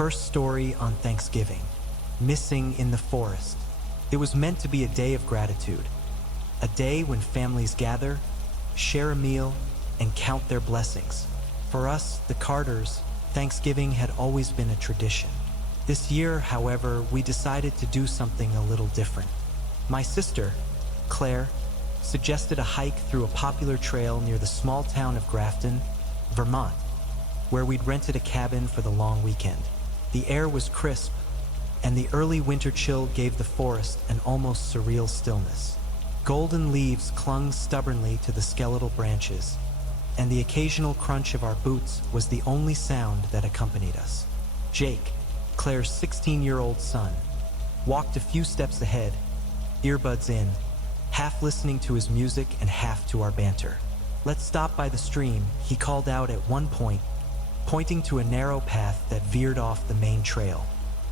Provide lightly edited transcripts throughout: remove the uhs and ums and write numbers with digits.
first story on Thanksgiving, missing in the forest. It was meant to be a day of gratitude, a day when families gather, share a meal, and count their blessings. For us, the Carters, Thanksgiving had always been a tradition. This year, however, we decided to do something a little different. My sister, Claire, suggested a hike through a popular trail near the small town of Grafton, Vermont, where we'd rented a cabin for the long weekend. The air was crisp, and the early winter chill gave the forest an almost surreal stillness. Golden leaves clung stubbornly to the skeletal branches, and the occasional crunch of our boots was the only sound that accompanied us. Jake, Claire's 16-year-old son, walked a few steps ahead, earbuds in, half listening to his music and half to our banter. "Let's stop by the stream," he called out at one point, pointing to a narrow path that veered off the main trail.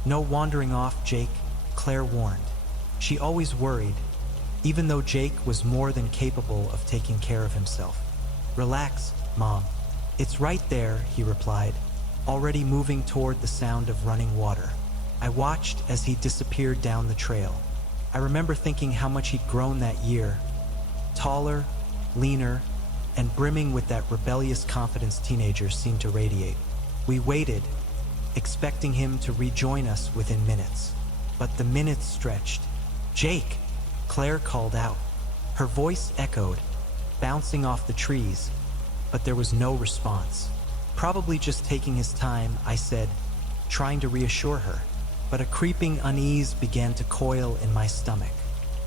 "No wandering off, Jake," Claire warned. She always worried, even though Jake was more than capable of taking care of himself. "Relax, Mom. It's right there," he replied, already moving toward the sound of running water. I watched as he disappeared down the trail. I remember thinking how much he'd grown that year, taller, leaner, and brimming with that rebellious confidence teenagers seem to radiate. We waited, expecting him to rejoin us within minutes. But the minutes stretched. "Jake!" Claire called out. Her voice echoed, bouncing off the trees, but there was no response. "Probably just taking his time," I said, trying to reassure her. But a creeping unease began to coil in my stomach.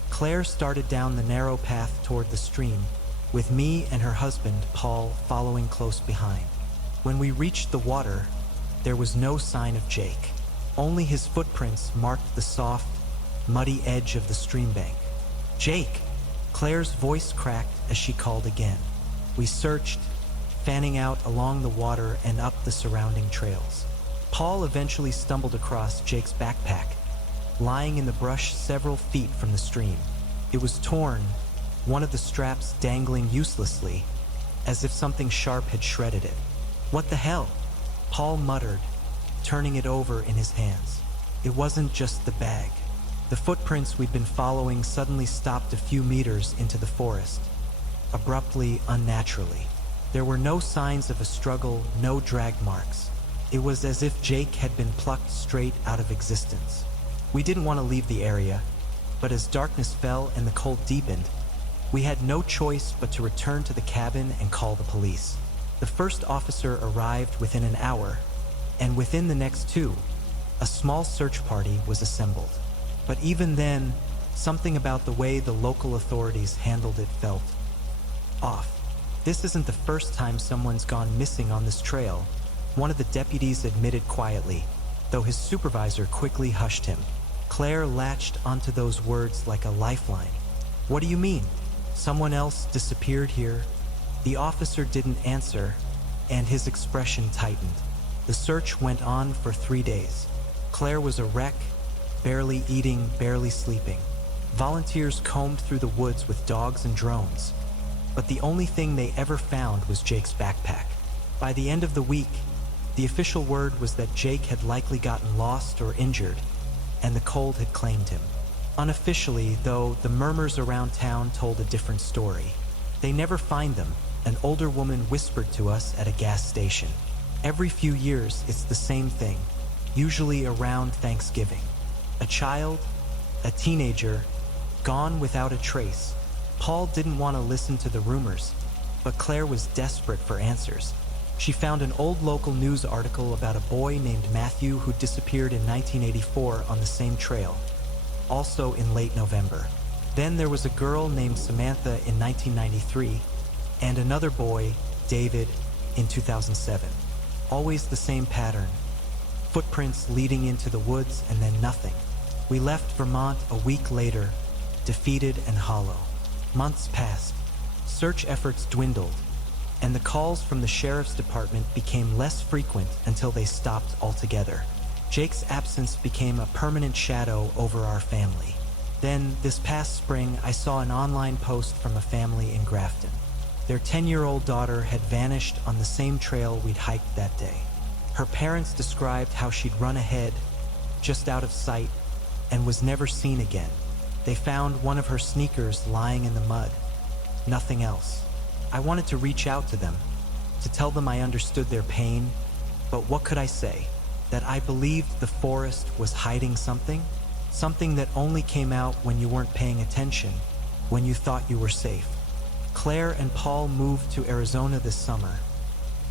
Claire started down the narrow path toward the stream, with me and her husband, Paul, following close behind. When we reached the water, there was no sign of Jake. Only his footprints marked the soft, muddy edge of the stream bank. "Jake!" Claire's voice cracked as she called again. We searched, fanning out along the water and up the surrounding trails. Paul eventually stumbled across Jake's backpack, lying in the brush several feet from the stream. It was torn, one of the straps dangling uselessly, as if something sharp had shredded it. "What the hell?" Paul muttered, turning it over in his hands. It wasn't just the bag. The footprints we'd been following suddenly stopped a few meters into the forest, abruptly, unnaturally. There were no signs of a struggle, no drag marks. It was as if Jake had been plucked straight out of existence. We didn't want to leave the area, but as darkness fell and the cold deepened, we had no choice but to return to the cabin and call the police. The first officer arrived within an hour, and within the next two, a small search party was assembled. But even then, something about the way the local authorities handled it felt off. "This isn't the first time someone's gone missing on this trail," one of the deputies admitted quietly, though his supervisor quickly hushed him. Claire latched onto those words like a lifeline. "What do you mean? Someone else disappeared here?" The officer didn't answer, and his expression tightened. The search went on for 3 days. Claire was a wreck, barely eating, barely sleeping. Volunteers combed through the woods with dogs and drones, but the only thing they ever found was Jake's backpack. By the end of the week, the official word was that Jake had likely gotten lost or injured, and the cold had claimed him. Unofficially, though, the murmurs around town told a different story. "They never find them," an older woman whispered to us at a gas station. "Every few years, it's the same thing, usually around Thanksgiving. A child, a teenager, gone without a trace." Paul didn't want to listen to the rumors, but Claire was desperate for answers. She found an old local news article about a boy named Matthew who disappeared in 1984 on the same trail, also in late November. Then there was a girl named Samantha in 1993, and another boy, David, in 2007. Always the same pattern. Footprints leading into the woods and then nothing. We left Vermont a week later, defeated and hollow. Months passed. Search efforts dwindled, and the calls from the sheriff's department became less frequent until they stopped altogether. Jake's absence became a permanent shadow over our family. Then, this past spring, I saw an online post from a family in Grafton. Their 10-year-old daughter had vanished on the same trail we'd hiked that day. Her parents described how she'd run ahead, just out of sight, and was never seen again. They found one of her sneakers lying in the mud. Nothing else. I wanted to reach out to them, to tell them I understood their pain, but what could I say? That I believed the forest was hiding something? Something that only came out when you weren't paying attention, when you thought you were safe. Claire and Paul moved to Arizona this summer,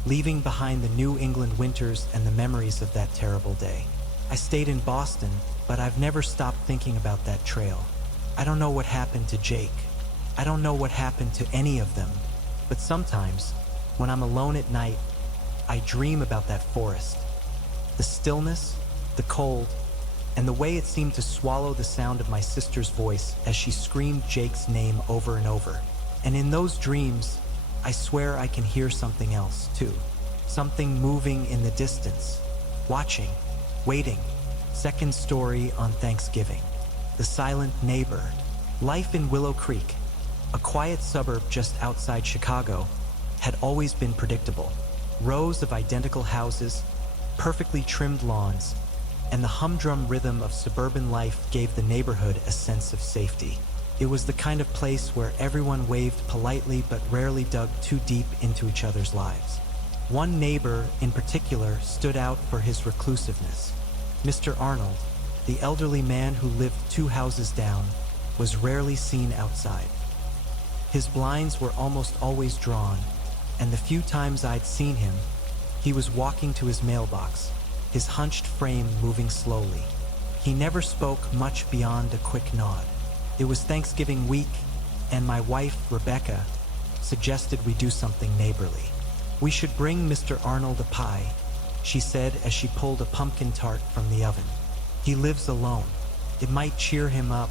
leaving behind the New England winters and the memories of that terrible day. I stayed in Boston, but I've never stopped thinking about that trail. I don't know what happened to Jake. I don't know what happened to any of them, but sometimes, when I'm alone at night, I dream about that forest. The stillness, the cold, and the way it seemed to swallow the sound of my sister's voice as she screamed Jake's name over and over. And in those dreams, I swear I can hear something else, too. Something moving in the distance, watching, waiting. Second story on Thanksgiving. The silent neighbor. Life in Willow Creek, a quiet suburb just outside Chicago, had always been predictable. Rows of identical houses, perfectly trimmed lawns, and the humdrum rhythm of suburban life gave the neighborhood a sense of safety. It was the kind of place where everyone waved politely but rarely dug too deep into each other's lives. One neighbor in particular stood out for his reclusiveness. Mr. Arnold, the elderly man who lived 2 houses down, was rarely seen outside. His blinds were almost always drawn, and the few times I'd seen him, he was walking to his mailbox, his hunched frame moving slowly. He never spoke much beyond a quick nod. It was Thanksgiving week, and my wife, Rebecca, suggested we do something neighborly. We should bring Mr. Arnold a pie, she said as she pulled a pumpkin tart from the oven. He lives alone. It might cheer him up.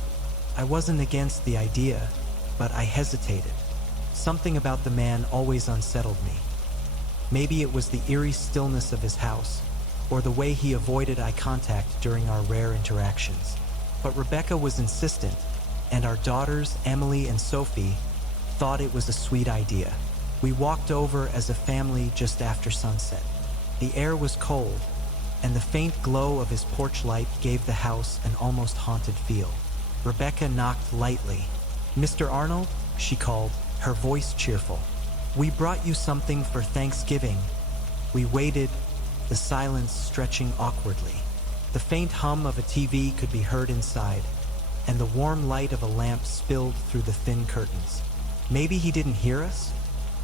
I wasn't against the idea, but I hesitated. Something about the man always unsettled me. Maybe it was the eerie stillness of his house, or the way he avoided eye contact during our rare interactions. But Rebecca was insistent, and our daughters, Emily and Sophie, thought it was a sweet idea. We walked over as a family just after sunset. The air was cold, and the faint glow of his porch light gave the house an almost haunted feel. Rebecca knocked lightly. "Mr. Arnold?" she called, her voice cheerful. "We brought you something for Thanksgiving." We waited, the silence stretching awkwardly. The faint hum of a TV could be heard inside, and the warm light of a lamp spilled through the thin curtains. Maybe he didn't hear us?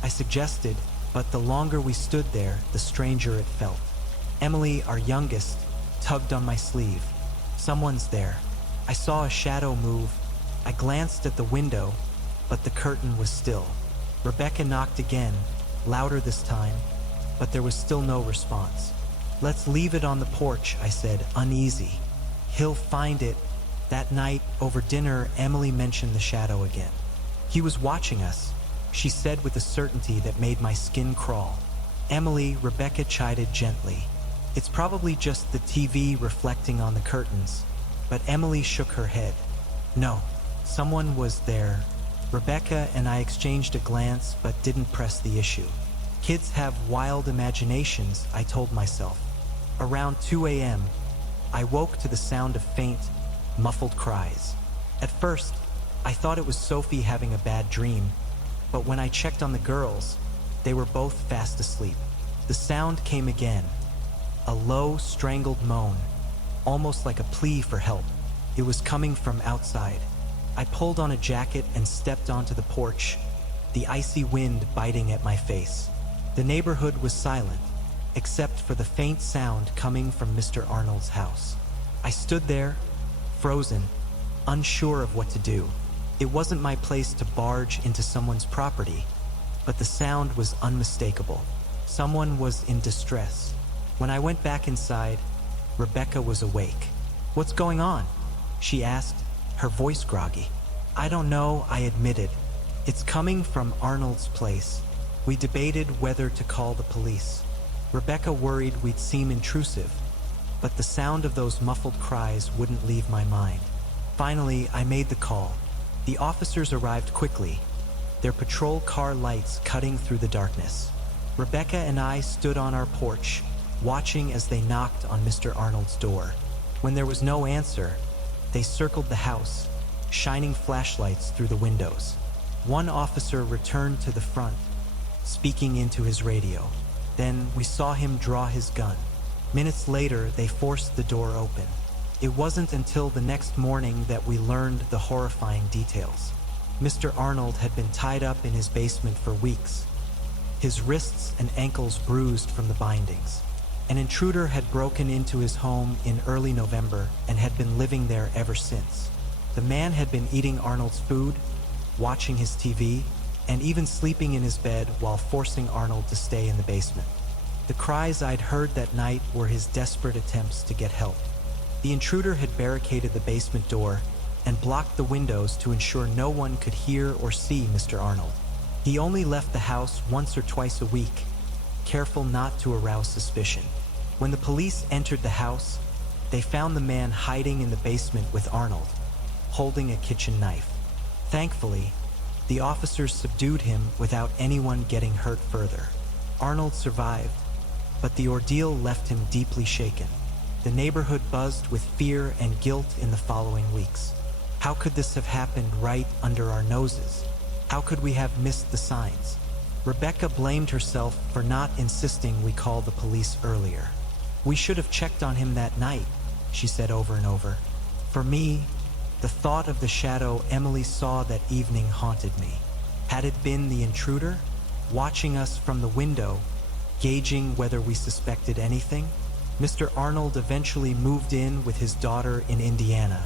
I suggested, but the longer we stood there, the stranger it felt. Emily, our youngest, tugged on my sleeve. "Someone's there." I saw a shadow move. I glanced at the window, but the curtain was still. Rebecca knocked again, louder this time, but there was still no response. "Let's leave it on the porch," I said, uneasy. "He'll find it." That night, over dinner, Emily mentioned the shadow again. "He was watching us," she said with a certainty that made my skin crawl. "Emily," Rebecca chided gently, "it's probably just the TV reflecting on the curtains." But Emily shook her head. "No, someone was there." Rebecca and I exchanged a glance but didn't press the issue. Kids have wild imaginations, I told myself. Around 2 a.m., I woke to the sound of faint, muffled cries. At first, I thought it was Sophie having a bad dream, but when I checked on the girls, they were both fast asleep. The sound came again, a low, strangled moan, almost like a plea for help. It was coming from outside. I pulled on a jacket and stepped onto the porch, the icy wind biting at my face. The neighborhood was silent, except for the faint sound coming from Mr. Arnold's house. I stood there, frozen, unsure of what to do. It wasn't my place to barge into someone's property, but the sound was unmistakable. Someone was in distress. When I went back inside, Rebecca was awake. "What's going on?" she asked, her voice groggy. "I don't know," I admitted. "It's coming from Arnold's place." We debated whether to call the police. Rebecca worried we'd seem intrusive, but the sound of those muffled cries wouldn't leave my mind. Finally, I made the call. The officers arrived quickly, their patrol car lights cutting through the darkness. Rebecca and I stood on our porch, watching as they knocked on Mr. Arnold's door. When there was no answer, they circled the house, shining flashlights through the windows. One officer returned to the front, speaking into his radio. Then we saw him draw his gun. Minutes later, they forced the door open. It wasn't until the next morning that we learned the horrifying details. Mr. Arnold had been tied up in his basement for weeks, his wrists and ankles bruised from the bindings. An intruder had broken into his home in early November and had been living there ever since. The man had been eating Arnold's food, watching his TV, and even sleeping in his bed while forcing Arnold to stay in the basement. The cries I'd heard that night were his desperate attempts to get help. The intruder had barricaded the basement door and blocked the windows to ensure no one could hear or see Mr. Arnold. He only left the house once or twice a week, careful not to arouse suspicion. When the police entered the house, they found the man hiding in the basement with Arnold, holding a kitchen knife. Thankfully, the officers subdued him without anyone getting hurt further. Arnold survived, but the ordeal left him deeply shaken. The neighborhood buzzed with fear and guilt in the following weeks. How could this have happened right under our noses? How could we have missed the signs? Rebecca blamed herself for not insisting we call the police earlier. We should have checked on him that night, she said over and over. For me, the thought of the shadow Emily saw that evening haunted me. Had it been the intruder, watching us from the window, gauging whether we suspected anything? Mr. Arnold eventually moved in with his daughter in Indiana,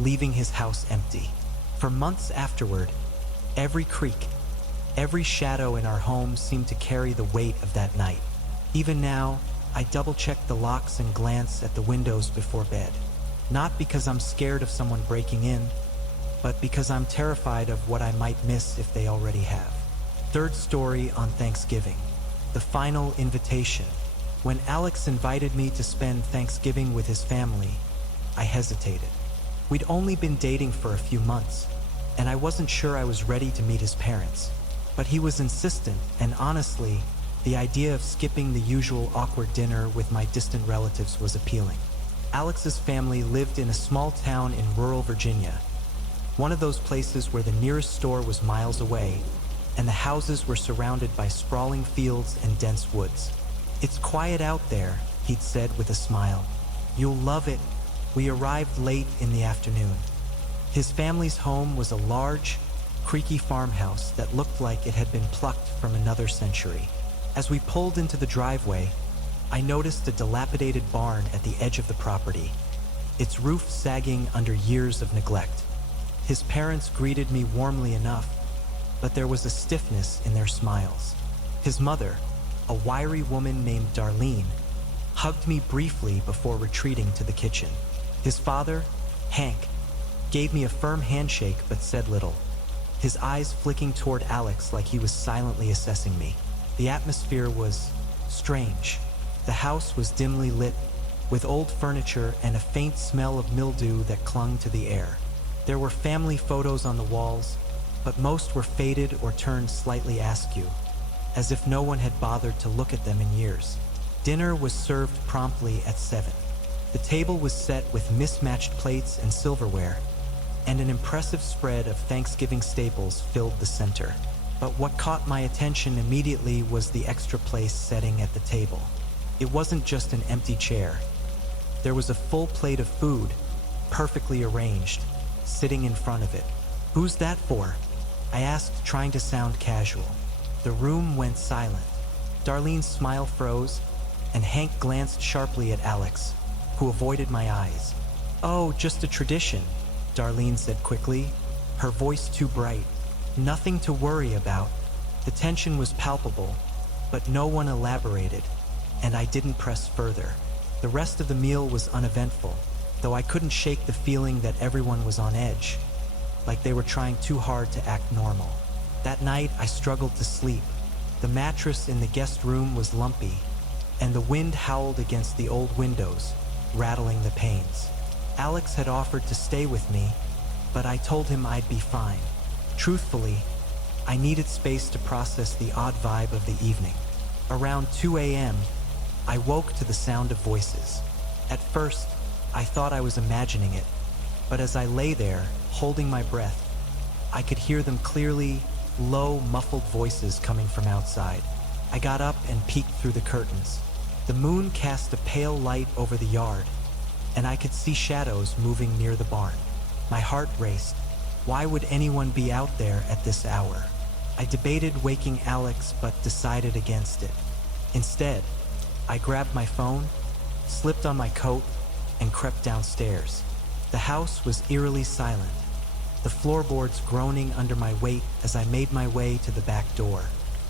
leaving his house empty. For months afterward, every creak, every shadow in our home seemed to carry the weight of that night. Even now, I double-check the locks and glance at the windows before bed. Not because I'm scared of someone breaking in, but because I'm terrified of what I might miss if they already have. Third story on Thanksgiving. The final invitation. When Alex invited me to spend Thanksgiving with his family, I hesitated. We'd only been dating for a few months, and I wasn't sure I was ready to meet his parents. But he was insistent, and honestly, the idea of skipping the usual awkward dinner with my distant relatives was appealing. Alex's family lived in a small town in rural Virginia, one of those places where the nearest store was miles away, and the houses were surrounded by sprawling fields and dense woods. "It's quiet out there," he'd said with a smile. "You'll love it." We arrived late in the afternoon. His family's home was a large, creaky farmhouse that looked like it had been plucked from another century. As we pulled into the driveway, I noticed a dilapidated barn at the edge of the property, its roof sagging under years of neglect. His parents greeted me warmly enough, but there was a stiffness in their smiles. His mother, a wiry woman named Darlene, hugged me briefly before retreating to the kitchen. His father, Hank, gave me a firm handshake but said little, his eyes flicking toward Alex like he was silently assessing me. The atmosphere was strange. The house was dimly lit, with old furniture and a faint smell of mildew that clung to the air. There were family photos on the walls, but most were faded or turned slightly askew, as if no one had bothered to look at them in years. Dinner was served promptly at 7. The table was set with mismatched plates and silverware, and an impressive spread of Thanksgiving staples filled the center. But what caught my attention immediately was the extra place setting at the table. It wasn't just an empty chair. There was a full plate of food, perfectly arranged, sitting in front of it. "Who's that for?" I asked, trying to sound casual. The room went silent. Darlene's smile froze, and Hank glanced sharply at Alex, who avoided my eyes. "Oh, just a tradition," Darlene said quickly, her voice too bright. "Nothing to worry about." The tension was palpable, but no one elaborated, and I didn't press further. The rest of the meal was uneventful, though I couldn't shake the feeling that everyone was on edge, like they were trying too hard to act normal. That night, I struggled to sleep. The mattress in the guest room was lumpy, and the wind howled against the old windows, rattling the panes. Alex had offered to stay with me, but I told him I'd be fine. Truthfully, I needed space to process the odd vibe of the evening. Around 2 a.m., I woke to the sound of voices. At first, I thought I was imagining it, but as I lay there, holding my breath, I could hear them clearly, low, muffled voices coming from outside. I got up and peeked through the curtains. The moon cast a pale light over the yard, and I could see shadows moving near the barn. My heart raced. Why would anyone be out there at this hour? I debated waking Alex, but decided against it. Instead, I grabbed my phone, slipped on my coat, and crept downstairs. The house was eerily silent, the floorboards groaning under my weight as I made my way to the back door.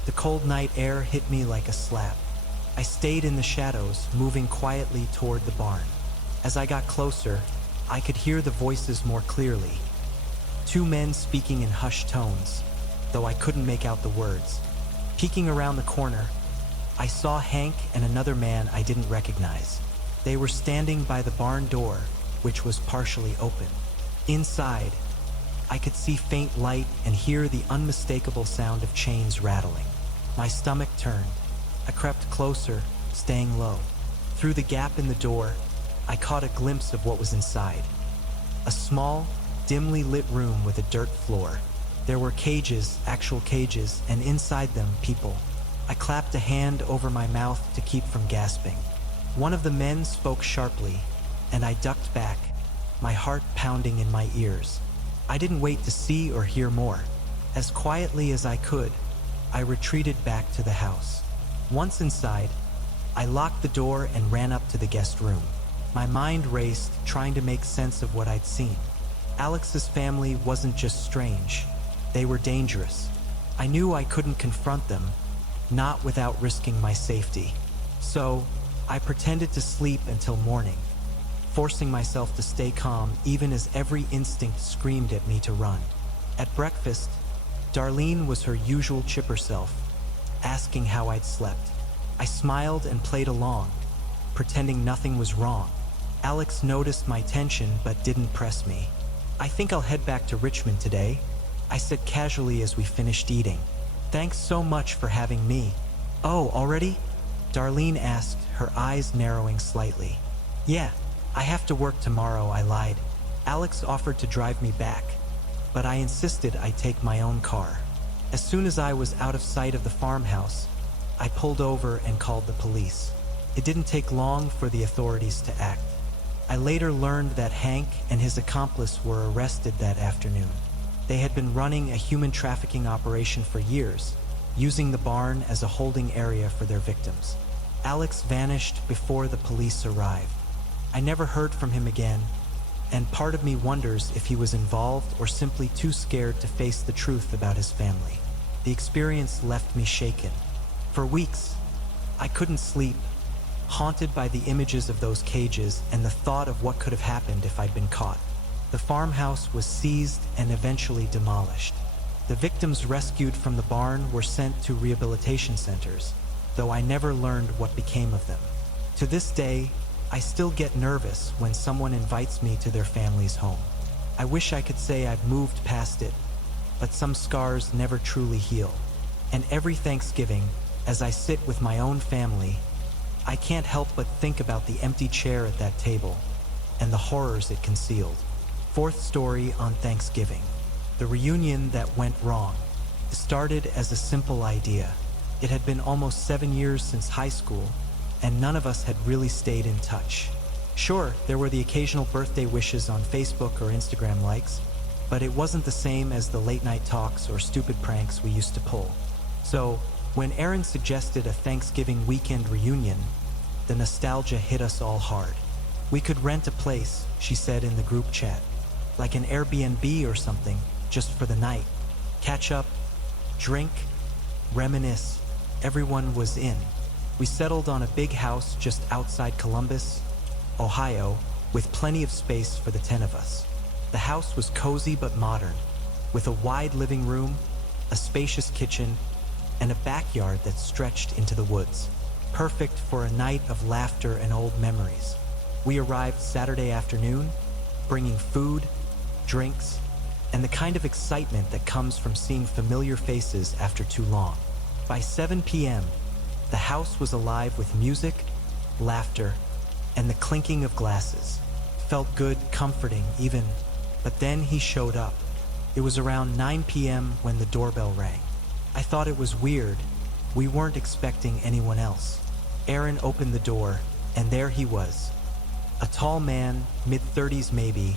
The cold night air hit me like a slap. I stayed in the shadows, moving quietly toward the barn. As I got closer, I could hear the voices more clearly. Two men speaking in hushed tones, though I couldn't make out the words. Peeking around the corner, I saw Hank and another man I didn't recognize. They were standing by the barn door, which was partially open. Inside, I could see faint light and hear the unmistakable sound of chains rattling. My stomach turned. I crept closer, staying low. Through the gap in the door, I caught a glimpse of what was inside. A small, dimly lit room with a dirt floor. There were cages, actual cages, and inside them, people. I clapped a hand over my mouth to keep from gasping. One of the men spoke sharply, and I ducked back, my heart pounding in my ears. I didn't wait to see or hear more. As quietly as I could, I retreated back to the house. Once inside, I locked the door and ran up to the guest room. My mind raced, trying to make sense of what I'd seen. Alex's family wasn't just strange, they were dangerous. I knew I couldn't confront them, not without risking my safety. So, I pretended to sleep until morning, forcing myself to stay calm even as every instinct screamed at me to run. At breakfast, Darlene was her usual chipper self, asking how I'd slept. I smiled and played along, pretending nothing was wrong. Alex noticed my tension but didn't press me. "I think I'll head back to Richmond today," I said casually as we finished eating. "Thanks so much for having me." "Oh, already?" Darlene asked, her eyes narrowing slightly. "Yeah, I have to work tomorrow," I lied. Alex offered to drive me back, but I insisted I take my own car. As soon as I was out of sight of the farmhouse, I pulled over and called the police. It didn't take long for the authorities to act. I later learned that Hank and his accomplice were arrested that afternoon. They had been running a human trafficking operation for years, using the barn as a holding area for their victims. Alex vanished before the police arrived. I never heard from him again, and part of me wonders if he was involved or simply too scared to face the truth about his family. The experience left me shaken. For weeks, I couldn't sleep, haunted by the images of those cages and the thought of what could have happened if I'd been caught. The farmhouse was seized and eventually demolished. The victims rescued from the barn were sent to rehabilitation centers, though I never learned what became of them. To this day, I still get nervous when someone invites me to their family's home. I wish I could say I've moved past it, but some scars never truly heal. And every Thanksgiving, as I sit with my own family, I can't help but think about the empty chair at that table and the horrors it concealed. Fourth story on Thanksgiving. The reunion that went wrong. It started as a simple idea. It had been almost 7 years since high school, and none of us had really stayed in touch. Sure, there were the occasional birthday wishes on Facebook or Instagram likes, but it wasn't the same as the late-night talks or stupid pranks we used to pull. So, when Erin suggested a Thanksgiving weekend reunion, the nostalgia hit us all hard. We could rent a place, she said in the group chat, like an Airbnb or something, just for the night. Catch up, drink, reminisce. Everyone was in. We settled on a big house just outside Columbus, Ohio, with plenty of space for the 10 of us. The house was cozy but modern, with a wide living room, a spacious kitchen, and a backyard that stretched into the woods. Perfect for a night of laughter and old memories. We arrived Saturday afternoon, bringing food, drinks, and the kind of excitement that comes from seeing familiar faces after too long. By 7 p.m., the house was alive with music, laughter, and the clinking of glasses. Felt good, comforting, even. But then he showed up. It was around 9 p.m. when the doorbell rang. I thought it was weird. We weren't expecting anyone else. Aaron opened the door, and there he was. A tall man, mid-30s maybe,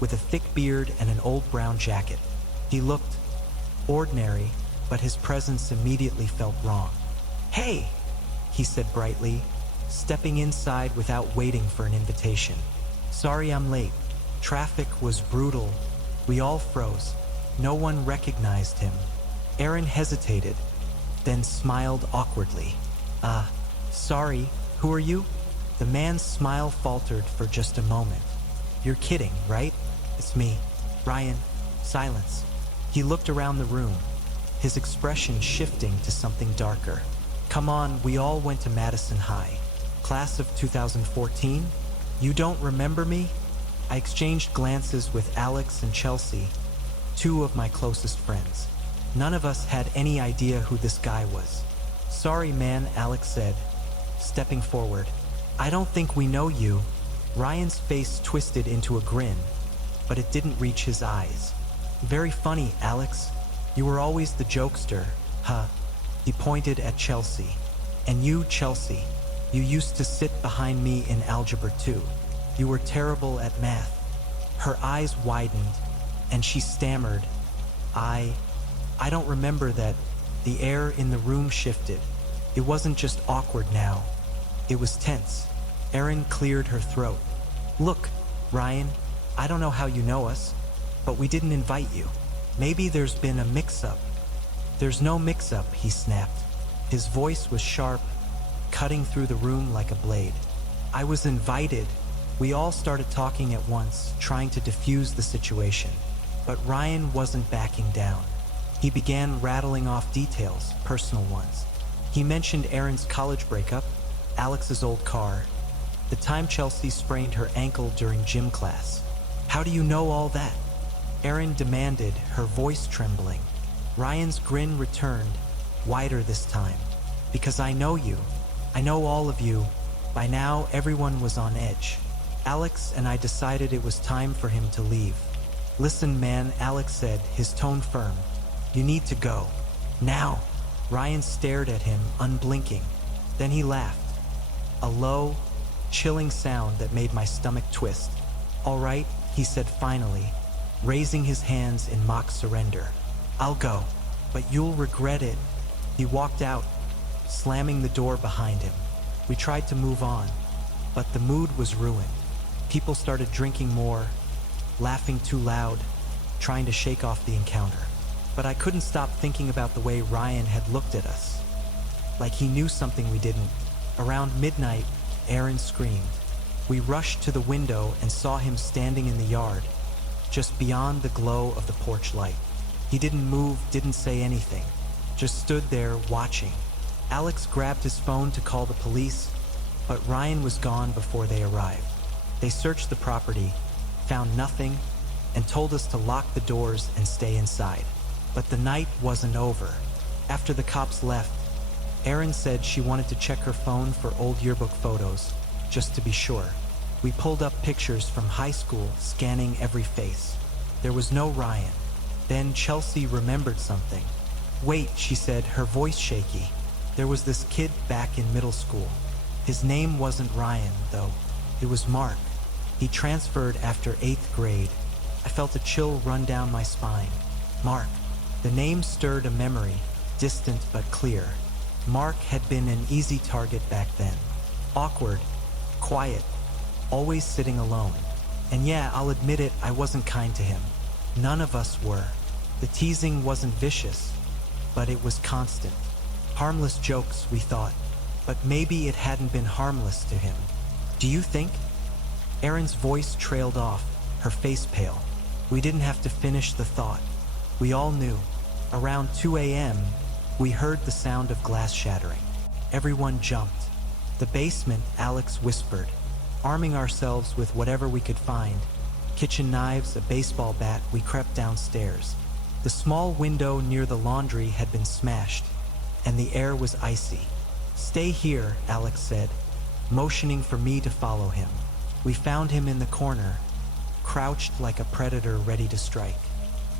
with a thick beard and an old brown jacket. He looked ordinary, but his presence immediately felt wrong. "Hey," he said brightly, stepping inside without waiting for an invitation. "Sorry I'm late. Traffic was brutal. We all froze. No one recognized him." Aaron hesitated, then smiled awkwardly. Sorry, who are you?" The man's smile faltered for just a moment. "You're kidding, right? It's me, Ryan." Silence. He looked around the room, his expression shifting to something darker. "Come on, we all went to Madison High. Class of 2014? You don't remember me?" I exchanged glances with Alex and Chelsea, two of my closest friends. None of us had any idea who this guy was. "Sorry, man," Alex said, stepping forward. "I don't think we know you." Ryan's face twisted into a grin, but it didn't reach his eyes. "Very funny, Alex. You were always the jokester, huh?" He pointed at Chelsea. "And you, Chelsea, you used to sit behind me in Algebra 2. You were terrible at math." Her eyes widened, and she stammered, I don't remember that." The air in the room shifted. It wasn't just awkward now. It was tense. Aaron cleared her throat. "Look, Ryan, I don't know how you know us, but we didn't invite you. Maybe there's been a mix-up." "There's no mix-up," he snapped. His voice was sharp, cutting through the room like a blade. "I was invited." We all started talking at once, trying to diffuse the situation. But Ryan wasn't backing down. He began rattling off details, personal ones. He mentioned Aaron's college breakup, Alex's old car, the time Chelsea sprained her ankle during gym class. "How do you know all that?" Aaron demanded, her voice trembling. Ryan's grin returned, wider this time. "Because I know you. I know all of you." By now, everyone was on edge. Alex and I decided it was time for him to leave. "Listen, man," Alex said, his tone firm. "You need to go. Now." Ryan stared at him, unblinking. Then he laughed. A low, chilling sound that made my stomach twist. "All right," he said finally, raising his hands in mock surrender. "I'll go, but you'll regret it." He walked out, slamming the door behind him. We tried to move on, but the mood was ruined. People started drinking more, laughing too loud, trying to shake off the encounter. But I couldn't stop thinking about the way Ryan had looked at us. Like he knew something we didn't. Around midnight, Aaron screamed. We rushed to the window and saw him standing in the yard, just beyond the glow of the porch light. He didn't move, didn't say anything, just stood there watching. Alex grabbed his phone to call the police, but Ryan was gone before they arrived. They searched the property, found nothing, and told us to lock the doors and stay inside. But the night wasn't over. After the cops left, Erin said she wanted to check her phone for old yearbook photos, just to be sure. We pulled up pictures from high school, scanning every face. There was no Ryan. Then Chelsea remembered something. "Wait," she said, her voice shaky. "There was this kid back in middle school. His name wasn't Ryan, though. It was Mark. He transferred after 8th grade." I felt a chill run down my spine. Mark. The name stirred a memory, distant but clear. Mark had been an easy target back then. Awkward, quiet, always sitting alone. And yeah, I'll admit it, I wasn't kind to him. None of us were. The teasing wasn't vicious, but it was constant. Harmless jokes, we thought, but maybe it hadn't been harmless to him. "Do you think?" Erin's voice trailed off, her face pale. We didn't have to finish the thought. We all knew. Around 2 a.m., we heard the sound of glass shattering. Everyone jumped. "The basement," Alex whispered, arming ourselves with whatever we could find. Kitchen knives, a baseball bat, we crept downstairs. The small window near the laundry had been smashed, and the air was icy. "Stay here," Alex said, motioning for me to follow him. We found him in the corner, crouched like a predator ready to strike.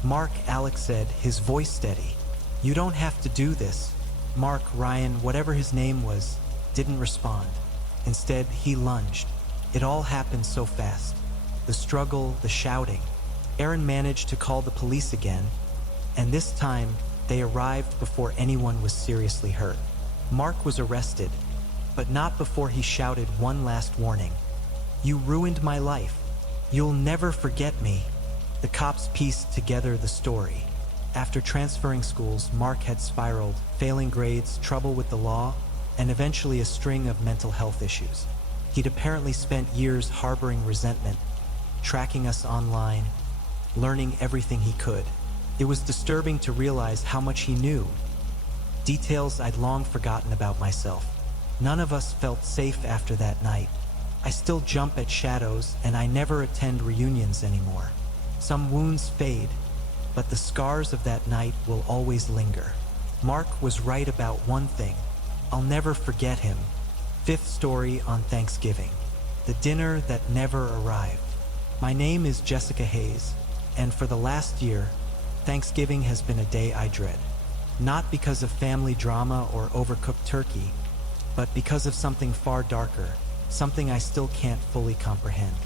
"Mark," Alex said, his voice steady. "You don't have to do this." Mark, Ryan, whatever his name was, didn't respond. Instead, he lunged. It all happened so fast. The struggle, the shouting. Aaron managed to call the police again, and this time, they arrived before anyone was seriously hurt. Mark was arrested, but not before he shouted one last warning. "You ruined my life. You'll never forget me." The cops pieced together the story. After transferring schools, Mark had spiraled, failing grades, trouble with the law, and eventually a string of mental health issues. He'd apparently spent years harboring resentment, tracking us online, learning everything he could. It was disturbing to realize how much he knew, details I'd long forgotten about myself. None of us felt safe after that night. I still jump at shadows, and I never attend reunions anymore. Some wounds fade, but the scars of that night will always linger. Mark was right about one thing. I'll never forget him. Fifth story on Thanksgiving. The dinner that never arrived. My name is Jessica Hayes, and for the last year, Thanksgiving has been a day I dread. Not because of family drama or overcooked turkey, but because of something far darker, something I still can't fully comprehend.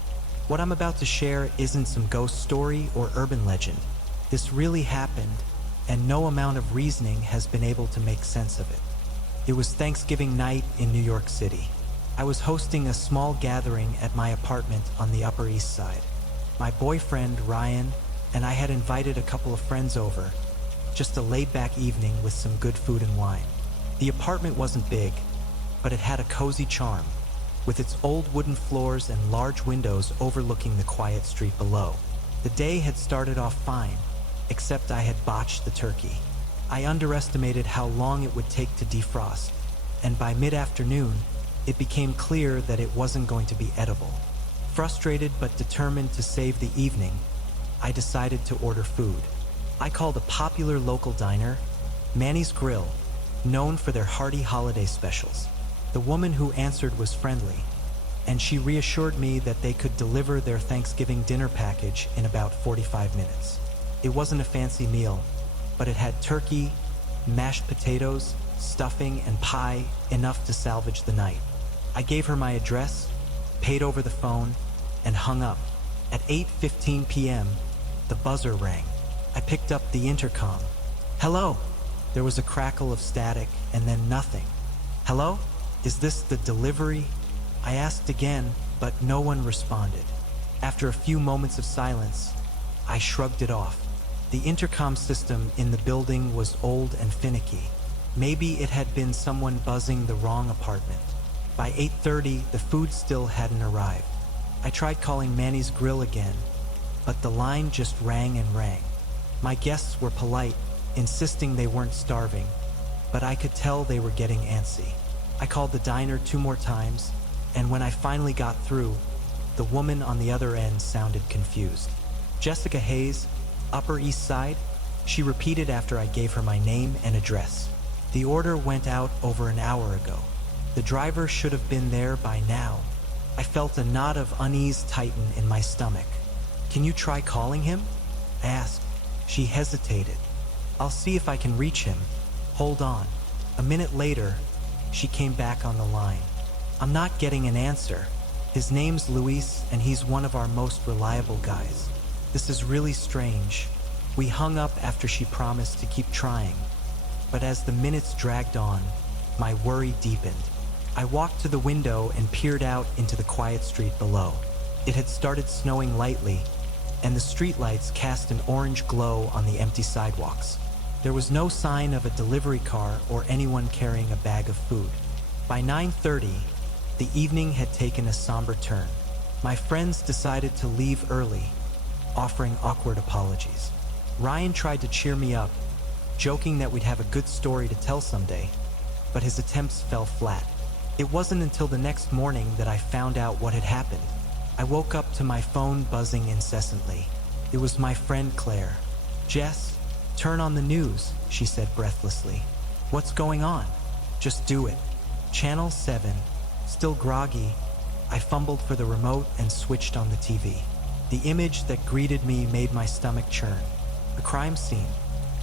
What I'm about to share isn't some ghost story or urban legend. This really happened, and no amount of reasoning has been able to make sense of it. It was Thanksgiving night in New York City. I was hosting a small gathering at my apartment on the Upper East Side. My boyfriend, Ryan, and I had invited a couple of friends over, just a laid-back evening with some good food and wine. The apartment wasn't big, but it had a cozy charm, with its old wooden floors and large windows overlooking the quiet street below. The day had started off fine, except I had botched the turkey. I underestimated how long it would take to defrost, and by mid-afternoon, it became clear that it wasn't going to be edible. Frustrated but determined to save the evening, I decided to order food. I called a popular local diner, Manny's Grill, known for their hearty holiday specials. The woman who answered was friendly, and she reassured me that they could deliver their Thanksgiving dinner package in about 45 minutes. It wasn't a fancy meal, but it had turkey, mashed potatoes, stuffing, and pie, enough to salvage the night. I gave her my address, paid over the phone, and hung up. At 8:15 p.m., the buzzer rang. I picked up the intercom. "Hello?" There was a crackle of static, and then nothing. "Hello? Is this the delivery?" I asked again, but no one responded. After a few moments of silence, I shrugged it off. The intercom system in the building was old and finicky. Maybe it had been someone buzzing the wrong apartment. By 8:30, the food still hadn't arrived. I tried calling Manny's Grill again, but the line just rang and rang. My guests were polite, insisting they weren't starving, but I could tell they were getting antsy. I called the diner 2 more times, and when I finally got through, the woman on the other end sounded confused. "Jessica Hayes, Upper East Side?" She repeated after I gave her my name and address. "The order went out over an hour ago. The driver should have been there by now." I felt a knot of unease tighten in my stomach. "Can you try calling him?" I asked. She hesitated. "I'll see if I can reach him. Hold on." A minute later, she came back on the line. "I'm not getting an answer. His name's Luis, and he's one of our most reliable guys. This is really strange." We hung up after she promised to keep trying, but as the minutes dragged on, my worry deepened. I walked to the window and peered out into the quiet street below. It had started snowing lightly, and the streetlights cast an orange glow on the empty sidewalks. There was no sign of a delivery car or anyone carrying a bag of food. By 9:30, the evening had taken a somber turn. My friends decided to leave early, offering awkward apologies. Ryan tried to cheer me up, joking that we'd have a good story to tell someday, but his attempts fell flat. It wasn't until the next morning that I found out what had happened. I woke up to my phone buzzing incessantly. It was my friend Claire. "Jess, turn on the news," she said breathlessly. "What's going on?" "Just do it. Channel 7, Still groggy, I fumbled for the remote and switched on the TV. The image that greeted me made my stomach churn. A crime scene.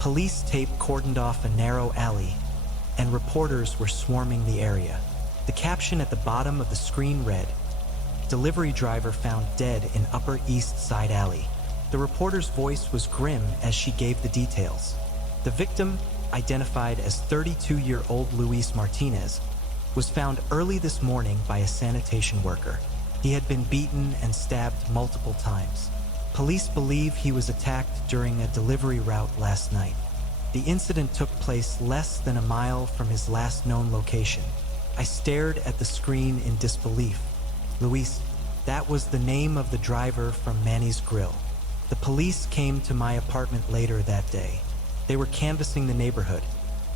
Police tape cordoned off a narrow alley, and reporters were swarming the area. The caption at the bottom of the screen read, "Delivery driver found dead in Upper East Side Alley." The reporter's voice was grim as she gave the details. The victim, identified as 32-year-old Luis Martinez, was found early this morning by a sanitation worker. He had been beaten and stabbed multiple times. Police believe he was attacked during a delivery route last night. The incident took place less than a mile from his last known location. I stared at the screen in disbelief. Luis, that was the name of the driver from Manny's Grill. The police came to my apartment later that day. They were canvassing the neighborhood,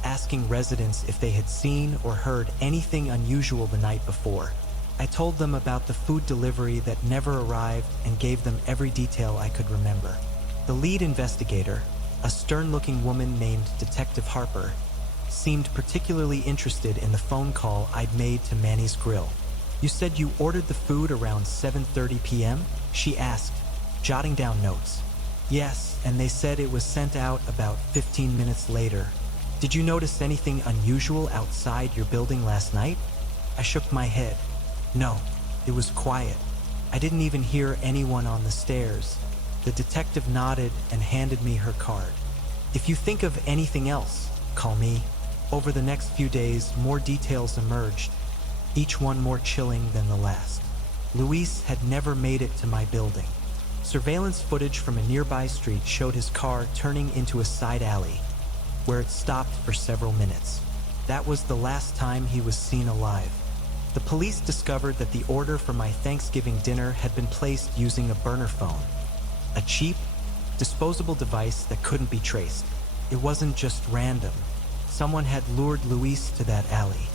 asking residents if they had seen or heard anything unusual the night before. I told them about the food delivery that never arrived and gave them every detail I could remember. The lead investigator, a stern-looking woman named Detective Harper, seemed particularly interested in the phone call I'd made to Manny's Grill. "You said you ordered the food around 7:30 p.m.?" she asked, jotting down notes. "Yes, and they said it was sent out about 15 minutes later. Did you notice anything unusual outside your building last night?" I shook my head. "No, it was quiet. I didn't even hear anyone on the stairs." The detective nodded and handed me her card. "If you think of anything else, call me." Over the next few days, more details emerged, each one more chilling than the last. Luis had never made it to my building. Surveillance footage from a nearby street showed his car turning into a side alley, where it stopped for several minutes. That was the last time he was seen alive. The police discovered that the order for my Thanksgiving dinner had been placed using a burner phone, a cheap, disposable device that couldn't be traced. It wasn't just random. Someone had lured Luis to that alley.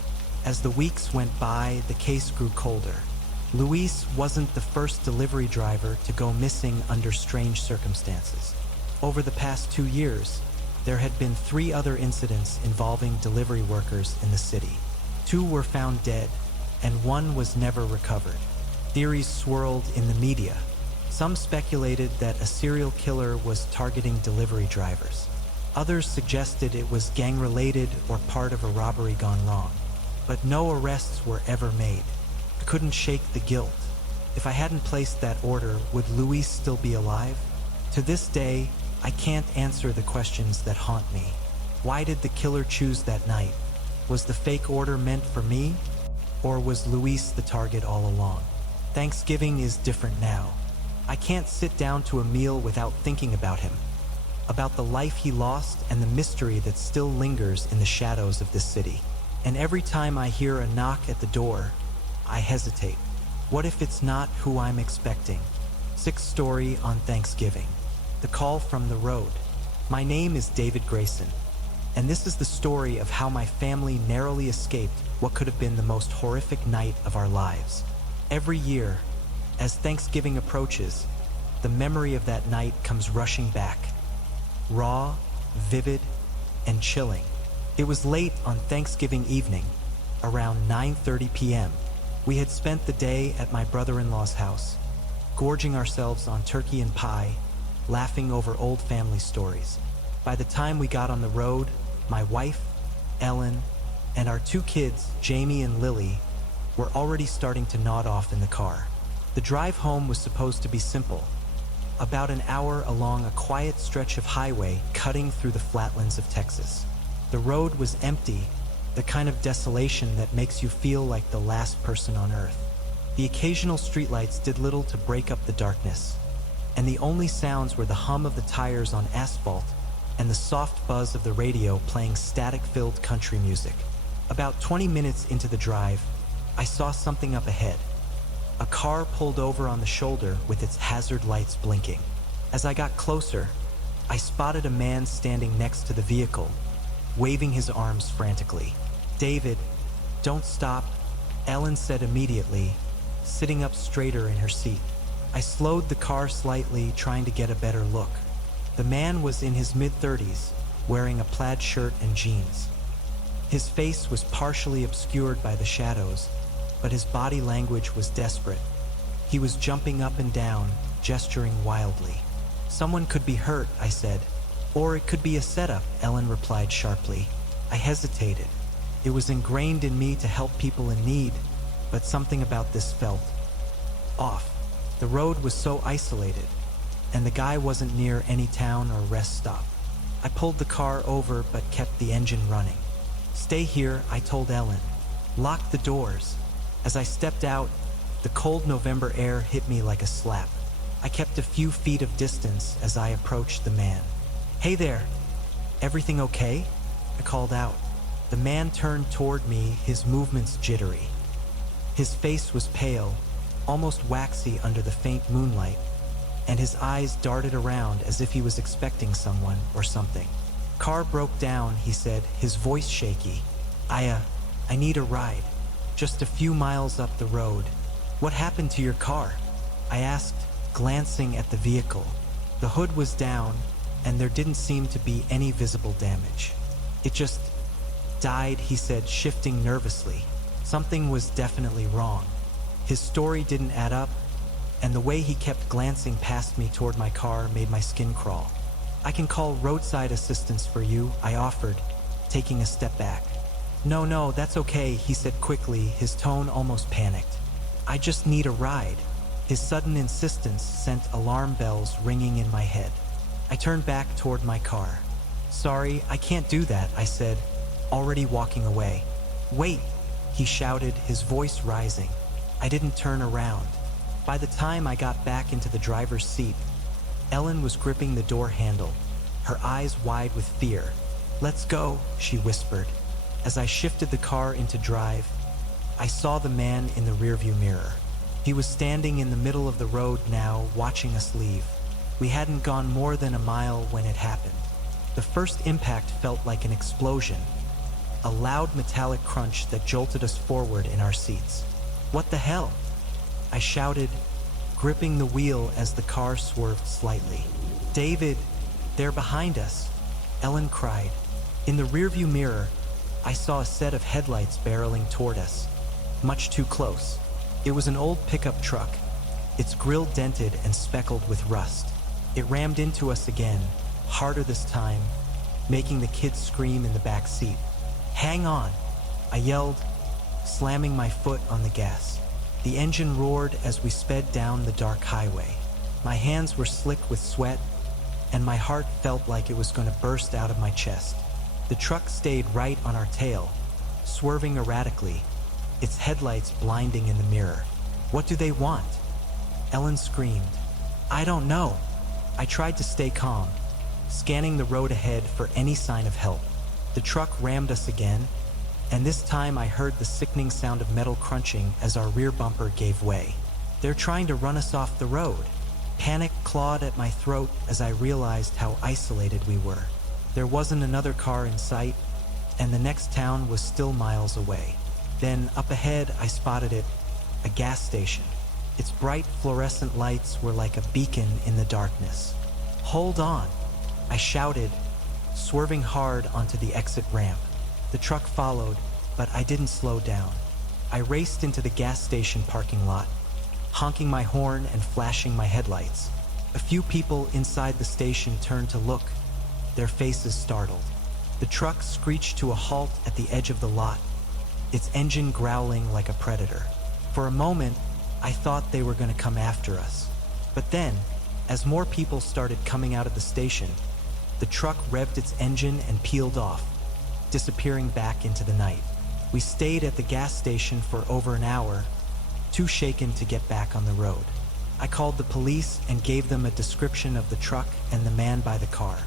As the weeks went by, the case grew colder. Luis wasn't the first delivery driver to go missing under strange circumstances. Over the past 2 years, there had been 3 other incidents involving delivery workers in the city. 2 were found dead, and 1 was never recovered. Theories swirled in the media. Some speculated that a serial killer was targeting delivery drivers. Others suggested it was gang-related or part of a robbery gone wrong. But no arrests were ever made. I couldn't shake the guilt. If I hadn't placed that order, would Luis still be alive? To this day, I can't answer the questions that haunt me. Why did the killer choose that night? Was the fake order meant for me? Or was Luis the target all along? Thanksgiving is different now. I can't sit down to a meal without thinking about him, about the life he lost and the mystery that still lingers in the shadows of this city. And every time I hear a knock at the door, I hesitate. What if it's not who I'm expecting? 6th story on Thanksgiving. The call from the road. My name is David Grayson, and this is the story of how my family narrowly escaped what could have been the most horrific night of our lives. Every year, as Thanksgiving approaches, the memory of that night comes rushing back. Raw, vivid, and chilling. It was late on Thanksgiving evening, around 9:30 p.m. We had spent the day at my brother-in-law's house, gorging ourselves on turkey and pie, laughing over old family stories. By the time we got on the road, my wife, Ellen, and our 2 kids, Jamie and Lily, were already starting to nod off in the car. The drive home was supposed to be simple, about an hour along a quiet stretch of highway cutting through the flatlands of Texas. The road was empty, the kind of desolation that makes you feel like the last person on earth. The occasional streetlights did little to break up the darkness, and the only sounds were the hum of the tires on asphalt and the soft buzz of the radio playing static-filled country music. About 20 minutes into the drive, I saw something up ahead. A car pulled over on the shoulder with its hazard lights blinking. As I got closer, I spotted a man standing next to the vehicle, waving his arms frantically. "David, don't stop," Ellen said immediately, sitting up straighter in her seat. I slowed the car slightly, trying to get a better look. The man was in his mid-30s, wearing a plaid shirt and jeans. His face was partially obscured by the shadows, but his body language was desperate. He was jumping up and down, gesturing wildly. "Someone could be hurt," I said. "Or it could be a setup," Ellen replied sharply. I hesitated. It was ingrained in me to help people in need, but something about this felt off. The road was so isolated, and the guy wasn't near any town or rest stop. I pulled the car over but kept the engine running. "Stay here," I told Ellen. "Lock the doors." As I stepped out, the cold November air hit me like a slap. I kept a few feet of distance as I approached the man. "Hey there, everything okay?" I called out. The man turned toward me, his movements jittery. His face was pale, almost waxy under the faint moonlight, and his eyes darted around as if he was expecting someone or something. "Car broke down," he said, his voice shaky. I need a ride. Just a few miles up the road." "What happened to your car?" I asked, glancing at the vehicle. The hood was down, and there didn't seem to be any visible damage. "It just died," he said, shifting nervously. Something was definitely wrong. His story didn't add up, and the way he kept glancing past me toward my car made my skin crawl. "I can call roadside assistance for you," I offered, taking a step back. No, that's okay," he said quickly, his tone almost panicked. "I just need a ride." His sudden insistence sent alarm bells ringing in my head. I turned back toward my car. "Sorry, I can't do that," I said, already walking away. "Wait," he shouted, his voice rising. I didn't turn around. By the time I got back into the driver's seat, Ellen was gripping the door handle, her eyes wide with fear. "Let's go," she whispered. As I shifted the car into drive, I saw the man in the rearview mirror. He was standing in the middle of the road now, watching us leave. We hadn't gone more than a mile when it happened. The first impact felt like an explosion, a loud metallic crunch that jolted us forward in our seats. "What the hell?" I shouted, gripping the wheel as the car swerved slightly. "David, they're behind us," Ellen cried. In the rearview mirror, I saw a set of headlights barreling toward us, much too close. It was an old pickup truck, its grille dented and speckled with rust. It rammed into us again, harder this time, making the kids scream in the back seat. "Hang on," I yelled, slamming my foot on the gas. The engine roared as we sped down the dark highway. My hands were slick with sweat, and my heart felt like it was going to burst out of my chest. The truck stayed right on our tail, swerving erratically, its headlights blinding in the mirror. "What do they want?" Ellen screamed. "I don't know." I tried to stay calm, scanning the road ahead for any sign of help. The truck rammed us again, and this time I heard the sickening sound of metal crunching as our rear bumper gave way. "They're trying to run us off the road." Panic clawed at my throat as I realized how isolated we were. There wasn't another car in sight, and the next town was still miles away. Then, up ahead, I spotted it, a gas station. Its bright fluorescent lights were like a beacon in the darkness. "Hold on," I shouted, swerving hard onto the exit ramp. The truck followed, but I didn't slow down. I raced into the gas station parking lot, honking my horn and flashing my headlights. A few people inside the station turned to look, their faces startled. The truck screeched to a halt at the edge of the lot, its engine growling like a predator. For a moment, I thought they were going to come after us. But then, as more people started coming out of the station, the truck revved its engine and peeled off, disappearing back into the night. We stayed at the gas station for over an hour, too shaken to get back on the road. I called the police and gave them a description of the truck and the man by the car.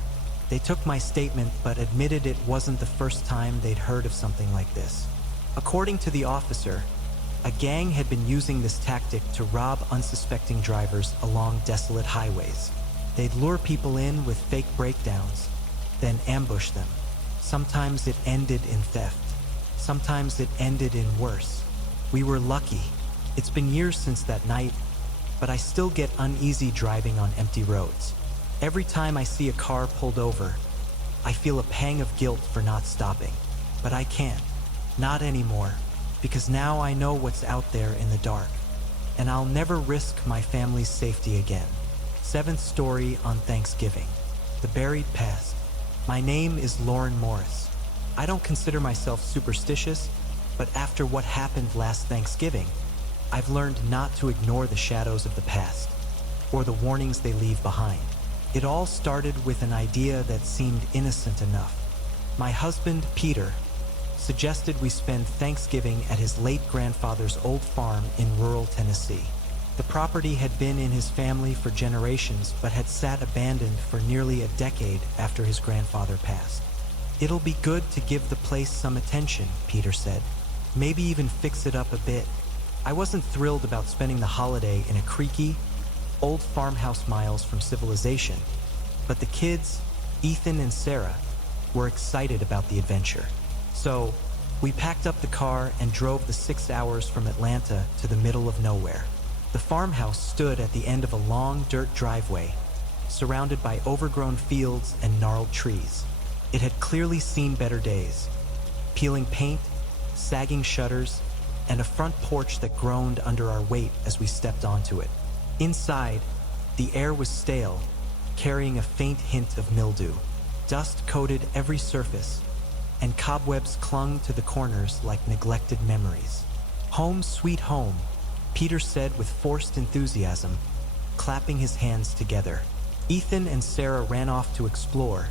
They took my statement but admitted it wasn't the first time they'd heard of something like this. According to the officer, a gang had been using this tactic to rob unsuspecting drivers along desolate highways. They'd lure people in with fake breakdowns, then ambush them. Sometimes it ended in theft. Sometimes it ended in worse. We were lucky. It's been years since that night, but I still get uneasy driving on empty roads. Every time I see a car pulled over, I feel a pang of guilt for not stopping. But I can't. Not anymore. because now I know what's out there in the dark, and I'll never risk my family's safety again. Seventh story on Thanksgiving. The Buried Past. My name is Lauren Morris. I don't consider myself superstitious, but after what happened last Thanksgiving, I've learned not to ignore the shadows of the past, or the warnings they leave behind. It all started with an idea that seemed innocent enough. My husband, Peter, suggested we spend Thanksgiving at his late grandfather's old farm in rural Tennessee. The property had been in his family for generations, but had sat abandoned for nearly a decade after his grandfather passed. "It'll be good to give the place some attention," Peter said. "Maybe even fix it up a bit." I wasn't thrilled about spending the holiday in a creaky, old farmhouse miles from civilization, but the kids, Ethan and Sarah, were excited about the adventure. So, we packed up the car and drove the 6 hours from Atlanta to the middle of nowhere. The farmhouse stood at the end of a long dirt driveway, surrounded by overgrown fields and gnarled trees. It had clearly seen better days. Peeling paint, sagging shutters, and a front porch that groaned under our weight as we stepped onto it. Inside, the air was stale, carrying a faint hint of mildew. Dust coated every surface, and cobwebs clung to the corners like neglected memories. "Home sweet home," Peter said with forced enthusiasm, clapping his hands together. Ethan and Sarah ran off to explore,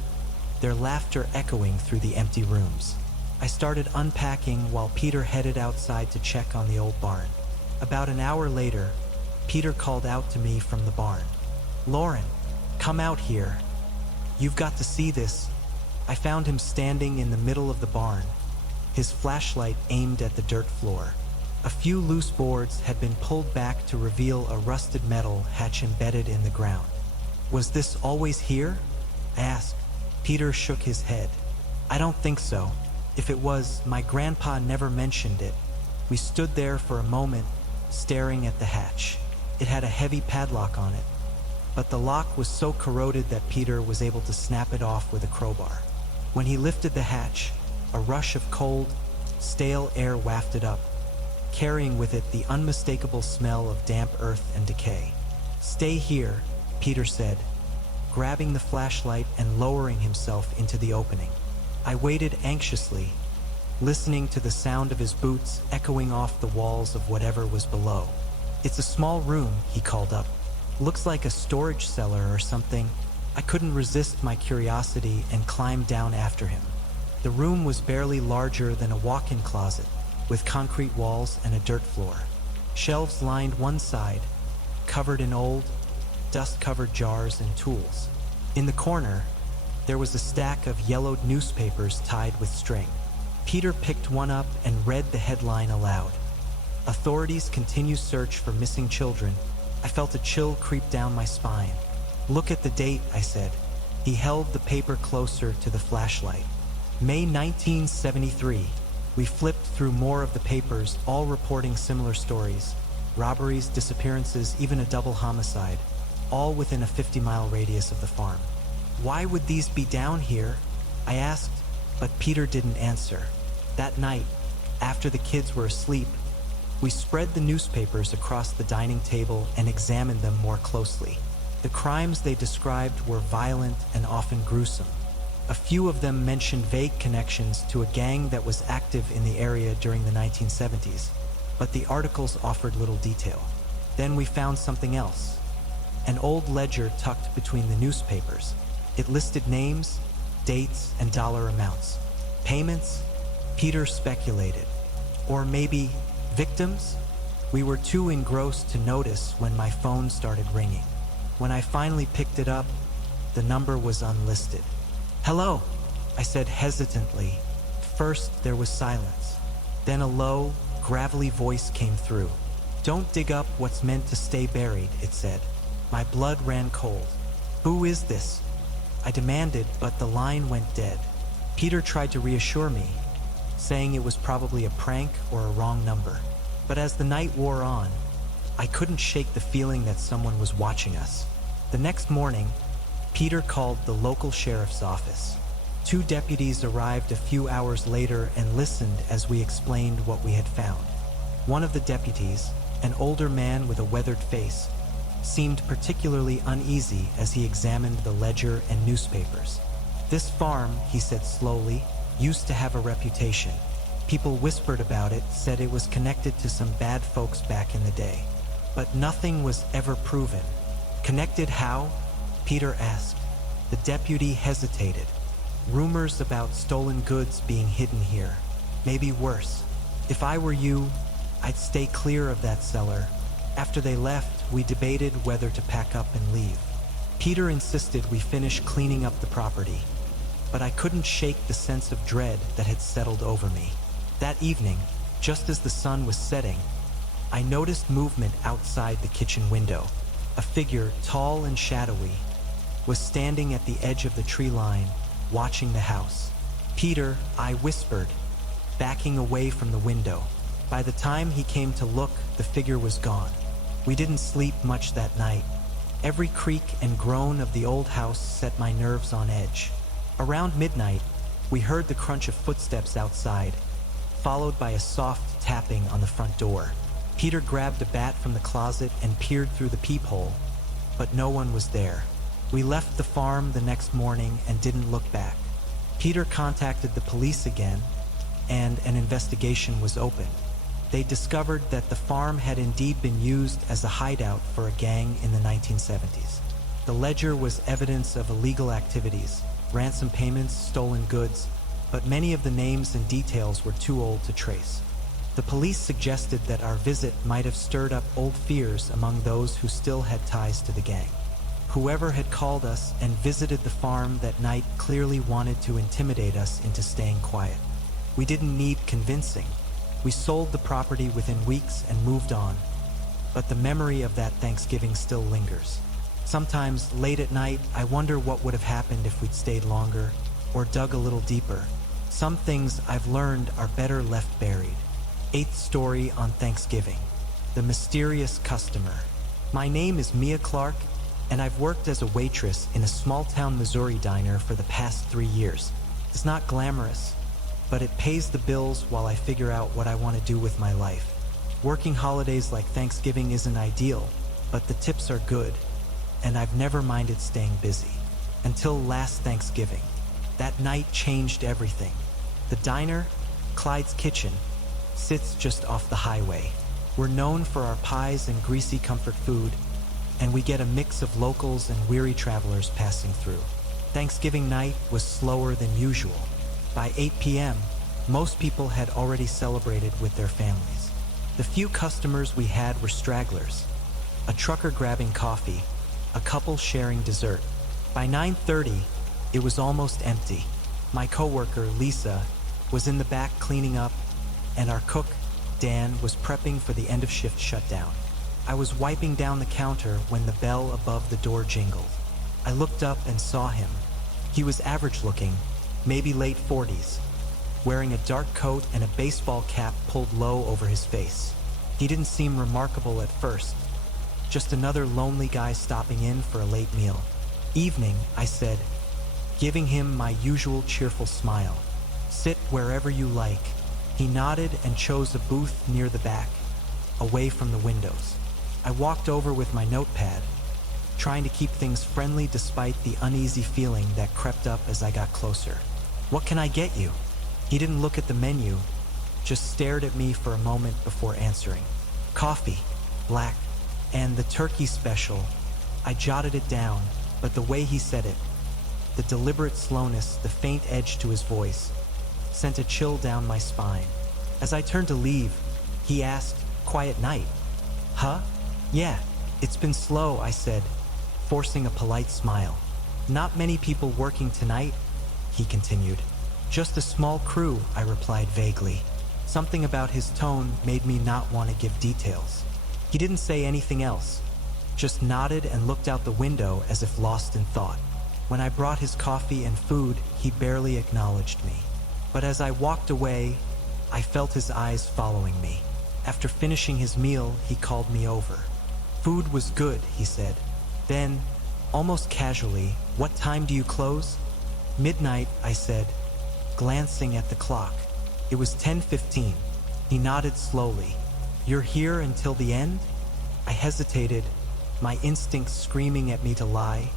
their laughter echoing through the empty rooms. I started unpacking while Peter headed outside to check on the old barn. About an hour later, Peter called out to me from the barn. "Lauren, come out here. You've got to see this." I found him standing in the middle of the barn, his flashlight aimed at the dirt floor. A few loose boards had been pulled back to reveal a rusted metal hatch embedded in the ground. "Was this always here?" I asked. Peter shook his head. "I don't think so. If it was, my grandpa never mentioned it." We stood there for a moment, staring at the hatch. It had a heavy padlock on it, but the lock was so corroded that Peter was able to snap it off with a crowbar. When he lifted the hatch, a rush of cold, stale air wafted up, carrying with it the unmistakable smell of damp earth and decay. "Stay here," Peter said, grabbing the flashlight and lowering himself into the opening. I waited anxiously, listening to the sound of his boots echoing off the walls of whatever was below. "It's a small room," he called up. "Looks like a storage cellar or something." I couldn't resist my curiosity and climbed down after him. The room was barely larger than a walk-in closet, with concrete walls and a dirt floor. Shelves lined one side, covered in old, dust-covered jars and tools. In the corner, there was a stack of yellowed newspapers tied with string. Peter picked one up and read the headline aloud. "Authorities continue search for missing children." I felt a chill creep down my spine. "Look at the date," I said. He held the paper closer to the flashlight. "May 1973. We flipped through more of the papers, all reporting similar stories. Robberies, disappearances, even a double homicide, all within a 50-mile radius of the farm. "Why would these be down here?" I asked, but Peter didn't answer. That night, after the kids were asleep, we spread the newspapers across the dining table and examined them more closely. The crimes they described were violent and often gruesome. A few of them mentioned vague connections to a gang that was active in the area during the 1970s, but the articles offered little detail. Then we found something else. An old ledger tucked between the newspapers. It listed names, dates, and dollar amounts. Payments? Peter speculated. Or maybe victims? We were too engrossed to notice when my phone started ringing. When I finally picked it up, the number was unlisted. "Hello," I said hesitantly. First, there was silence. Then a low, gravelly voice came through. "Don't dig up what's meant to stay buried," it said. My blood ran cold. "Who is this?" I demanded, but the line went dead. Peter tried to reassure me, saying it was probably a prank or a wrong number. But as the night wore on, I couldn't shake the feeling that someone was watching us. The next morning, Peter called the local sheriff's office. Two deputies arrived a few hours later and listened as we explained what we had found. One of the deputies, an older man with a weathered face, seemed particularly uneasy as he examined the ledger and newspapers. This farm, he said slowly, used to have a reputation. People whispered about it, said it was connected to some bad folks back in the day. But nothing was ever proven. Connected how? Peter asked. The deputy hesitated. Rumors about stolen goods being hidden here. Maybe worse. If I were you, I'd stay clear of that cellar. After they left, we debated whether to pack up and leave. Peter insisted we finish cleaning up the property, but I couldn't shake the sense of dread that had settled over me. That evening, just as the sun was setting, I noticed movement outside the kitchen window. A figure, tall and shadowy, was standing at the edge of the tree line, watching the house. Peter, I whispered, backing away from the window. By the time he came to look, the figure was gone. We didn't sleep much that night. Every creak and groan of the old house set my nerves on edge. Around midnight, we heard the crunch of footsteps outside, followed by a soft tapping on the front door. Peter grabbed a bat from the closet and peered through the peephole, but no one was there. We left the farm the next morning and didn't look back. Peter contacted the police again, and an investigation was opened. They discovered that the farm had indeed been used as a hideout for a gang in the 1970s. The ledger was evidence of illegal activities, ransom payments, stolen goods, but many of the names and details were too old to trace. The police suggested that our visit might have stirred up old fears among those who still had ties to the gang. Whoever had called us and visited the farm that night clearly wanted to intimidate us into staying quiet. We didn't need convincing. We sold the property within weeks and moved on, but the memory of that Thanksgiving still lingers. Sometimes, late at night, I wonder what would have happened if we'd stayed longer or dug a little deeper. Some things I've learned are better left buried. Eighth story on Thanksgiving. The mysterious customer. My name is Mia Clark, and I've worked as a waitress in a small-town Missouri diner for the past 3 years. It's not glamorous, but it pays the bills while I figure out what I want to do with my life. Working holidays like Thanksgiving isn't ideal, but the tips are good, and I've never minded staying busy. Until last Thanksgiving. That night changed everything. The diner, Clyde's Kitchen, sits just off the highway. We're known for our pies and greasy comfort food, and we get a mix of locals and weary travelers passing through. Thanksgiving night was slower than usual. By 8 p.m., most people had already celebrated with their families. The few customers we had were stragglers, a trucker grabbing coffee, a couple sharing dessert. By 9:30, it was almost empty. My coworker, Lisa, was in the back cleaning up, and our cook, Dan, was prepping for the end-of-shift shutdown. I was wiping down the counter when the bell above the door jingled. I looked up and saw him. He was average-looking, maybe late 40s, wearing a dark coat and a baseball cap pulled low over his face. He didn't seem remarkable at first, just another lonely guy stopping in for a late meal. Evening, I said, giving him my usual cheerful smile. Sit wherever you like. He nodded and chose a booth near the back, away from the windows. I walked over with my notepad, trying to keep things friendly despite the uneasy feeling that crept up as I got closer. What can I get you? He didn't look at the menu, just stared at me for a moment before answering. Coffee, black, and the turkey special. I jotted it down, but the way he said it, the deliberate slowness, the faint edge to his voice, sent a chill down my spine. As I turned to leave, he asked, "Quiet night?" "Huh? Yeah, it's been slow," I said, forcing a polite smile. "Not many people working tonight," he continued. "Just a small crew," I replied vaguely. Something about his tone made me not want to give details. He didn't say anything else, just nodded and looked out the window as if lost in thought. When I brought his coffee and food, he barely acknowledged me. But as I walked away, I felt his eyes following me. After finishing his meal, he called me over. "Food was good," he said. Then, almost casually, "What time do you close?" Midnight, I said, glancing at the clock. It was 10:15. He nodded slowly. You're here until the end? I hesitated, my instincts screaming at me to lie,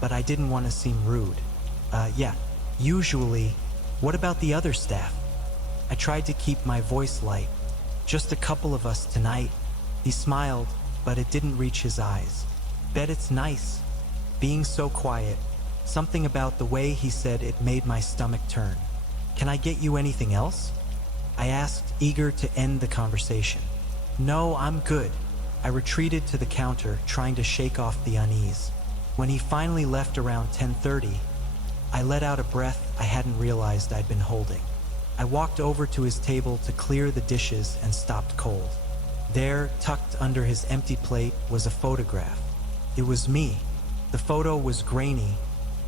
but I didn't want to seem rude. Yeah, usually. What about the other staff? I tried to keep my voice light. Just a couple of us tonight. He smiled, but it didn't reach his eyes. Bet it's nice, being so quiet. Something about the way he said it made my stomach turn. Can I get you anything else? I asked, eager to end the conversation. No, I'm good. I retreated to the counter, trying to shake off the unease. When he finally left around 10:30, I let out a breath I hadn't realized I'd been holding. I walked over to his table to clear the dishes and stopped cold. There, tucked under his empty plate, was a photograph. It was me. The photo was grainy,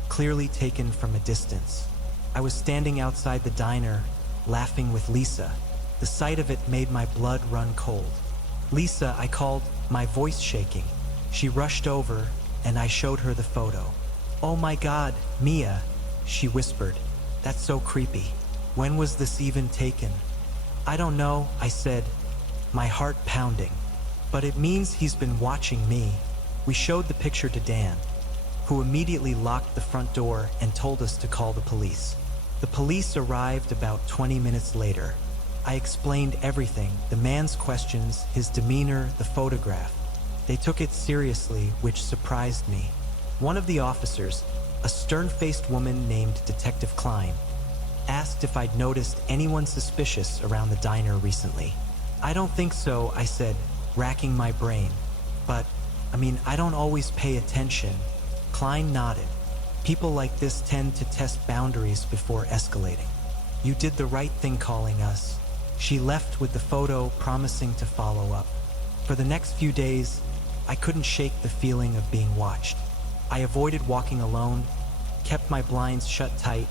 clearly taken from a distance. I was standing outside the diner, laughing with Lisa. The sight of it made my blood run cold. Lisa, I called, my voice shaking. She rushed over, and I showed her the photo. Oh my God, Mia, she whispered. That's so creepy. When was this even taken? I don't know, I said, my heart pounding. But it means he's been watching me. We showed the picture to Dan, who immediately locked the front door and told us to call the police. The police arrived about 20 minutes later. I explained everything, the man's questions, his demeanor, the photograph. They took it seriously, which surprised me. One of the officers, a stern-faced woman named Detective Klein, asked if I'd noticed anyone suspicious around the diner recently. I don't think so, I said, racking my brain. But, I don't always pay attention. Klein nodded. People like this tend to test boundaries before escalating. You did the right thing calling us. She left with the photo, promising to follow up. For the next few days, I couldn't shake the feeling of being watched. I avoided walking alone, kept my blinds shut tight,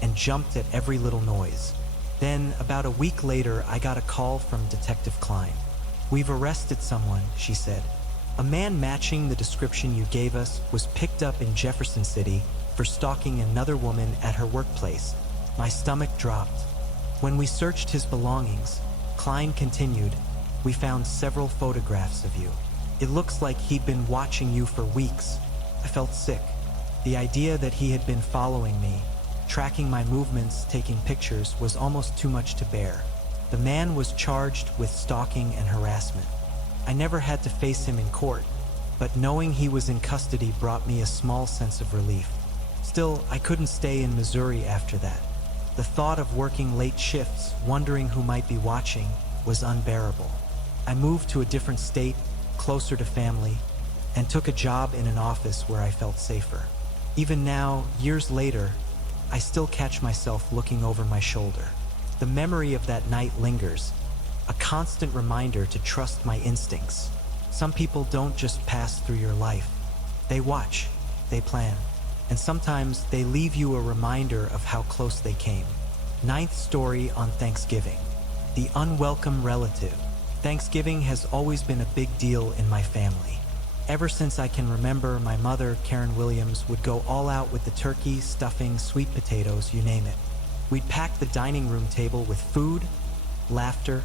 and jumped at every little noise. Then, about a week later, I got a call from Detective Klein. We've arrested someone, she said. A man matching the description you gave us was picked up in Jefferson City for stalking another woman at her workplace. My stomach dropped. When we searched his belongings, Klein continued, we found several photographs of you. It looks like he'd been watching you for weeks. I felt sick. The idea that he had been following me, tracking my movements, taking pictures, was almost too much to bear. The man was charged with stalking and harassment. I never had to face him in court, but knowing he was in custody brought me a small sense of relief. Still, I couldn't stay in Missouri after that. The thought of working late shifts, wondering who might be watching, was unbearable. I moved to a different state, closer to family, and took a job in an office where I felt safer. Even now, years later, I still catch myself looking over my shoulder. The memory of that night lingers, a constant reminder to trust my instincts. Some people don't just pass through your life. They watch, they plan, and sometimes they leave you a reminder of how close they came. Ninth story on Thanksgiving. The unwelcome relative. Thanksgiving has always been a big deal in my family. Ever since I can remember, my mother, Karen Williams, would go all out with the turkey, stuffing, sweet potatoes, you name it. We'd pack the dining room table with food, laughter,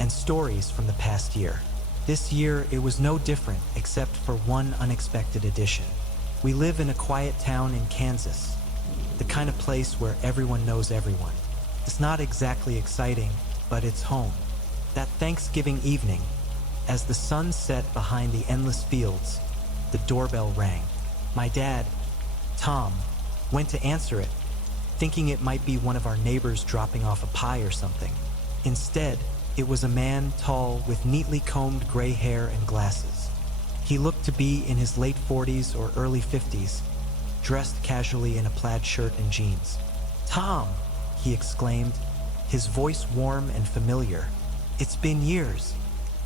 and stories from the past year. This year, it was no different except for one unexpected addition. We live in a quiet town in Kansas, the kind of place where everyone knows everyone. It's not exactly exciting, but it's home. That Thanksgiving evening, as the sun set behind the endless fields, the doorbell rang. My dad, Tom, went to answer it, thinking it might be one of our neighbors dropping off a pie or something. Instead, it was a man tall with neatly combed gray hair and glasses. He looked to be in his late 40s or early 50s, dressed casually in a plaid shirt and jeans. "Tom," he exclaimed, his voice warm and familiar. "It's been years."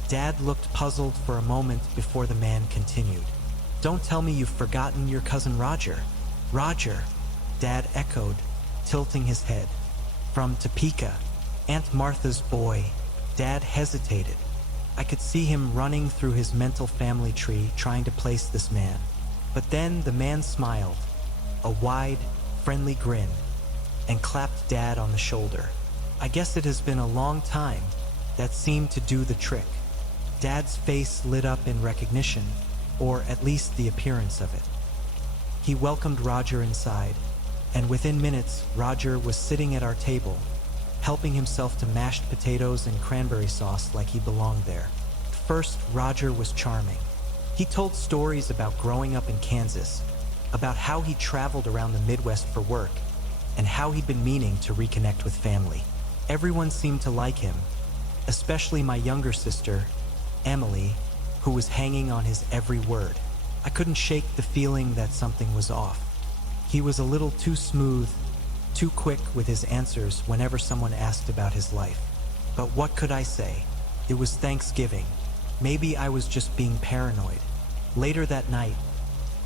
Dad looked puzzled for a moment before the man continued. "Don't tell me you've forgotten your cousin Roger." "Roger," Dad echoed, tilting his head. "From Topeka, Aunt Martha's boy." Dad hesitated. I could see him running through his mental family tree trying to place this man. But then the man smiled, a wide, friendly grin, and clapped Dad on the shoulder. I guess it has been a long time. That seemed to do the trick. Dad's face lit up in recognition, or at least the appearance of it. He welcomed Roger inside, and within minutes, Roger was sitting at our table, helping himself to mashed potatoes and cranberry sauce like he belonged there. First, Roger was charming. He told stories about growing up in Kansas, about how he traveled around the Midwest for work, and how he'd been meaning to reconnect with family. Everyone seemed to like him, especially my younger sister, Emily, who was hanging on his every word. I couldn't shake the feeling that something was off. He was a little too smooth, too quick with his answers whenever someone asked about his life. But what could I say? It was Thanksgiving. Maybe I was just being paranoid. Later that night,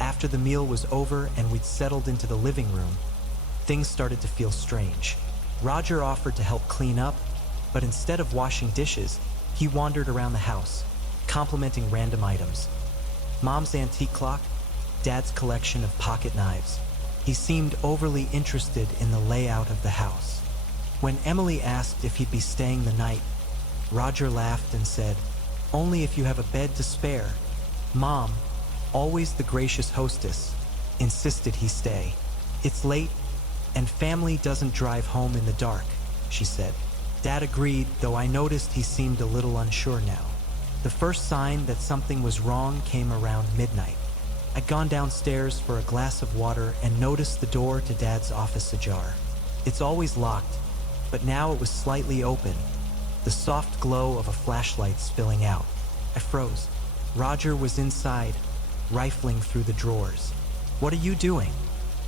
after the meal was over and we'd settled into the living room, things started to feel strange. Roger offered to help clean up, but instead of washing dishes, he wandered around the house, complimenting random items. Mom's antique clock, Dad's collection of pocket knives. He seemed overly interested in the layout of the house. When Emily asked if he'd be staying the night, Roger laughed and said, "Only if you have a bed to spare." Mom, always the gracious hostess, insisted he stay. "It's late, and family doesn't drive home in the dark," she said. Dad agreed, though I noticed he seemed a little unsure now. The first sign that something was wrong came around midnight. I'd gone downstairs for a glass of water and noticed the door to Dad's office ajar. It's always locked, but now it was slightly open, the soft glow of a flashlight spilling out. I froze. Roger was inside, rifling through the drawers. "What are you doing?"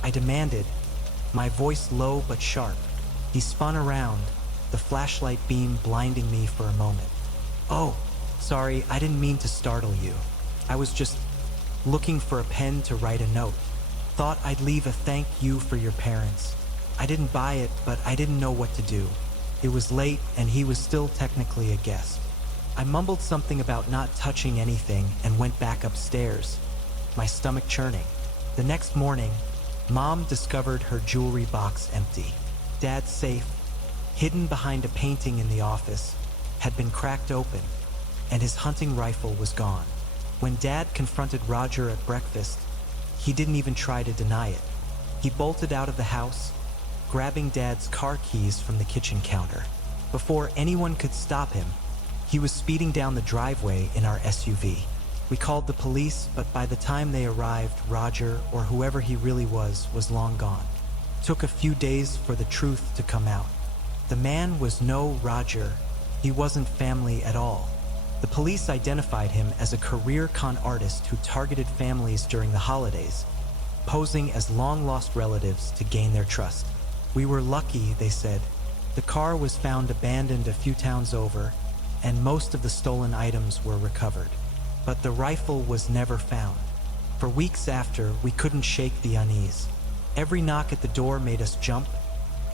I demanded, my voice low but sharp. He spun around, the flashlight beam blinding me for a moment. "Oh, sorry, I didn't mean to startle you. I was just looking for a pen to write a note. Thought I'd leave a thank you for your parents. I didn't buy it, but I didn't know what to do. It was late, and he was still technically a guest." I mumbled something about not touching anything and went back upstairs, my stomach churning. The next morning, Mom discovered her jewelry box empty. Dad's safe, hidden behind a painting in the office, had been cracked open, and his hunting rifle was gone. When Dad confronted Roger at breakfast, he didn't even try to deny it. He bolted out of the house, grabbing Dad's car keys from the kitchen counter. Before anyone could stop him, he was speeding down the driveway in our SUV. We called the police, but by the time they arrived, Roger, or whoever he really was long gone. It took a few days for the truth to come out. The man was no Roger. He wasn't family at all. The police identified him as a career con artist who targeted families during the holidays, posing as long-lost relatives to gain their trust. We were lucky, they said. The car was found abandoned a few towns over, and most of the stolen items were recovered. But the rifle was never found. For weeks after, we couldn't shake the unease. Every knock at the door made us jump,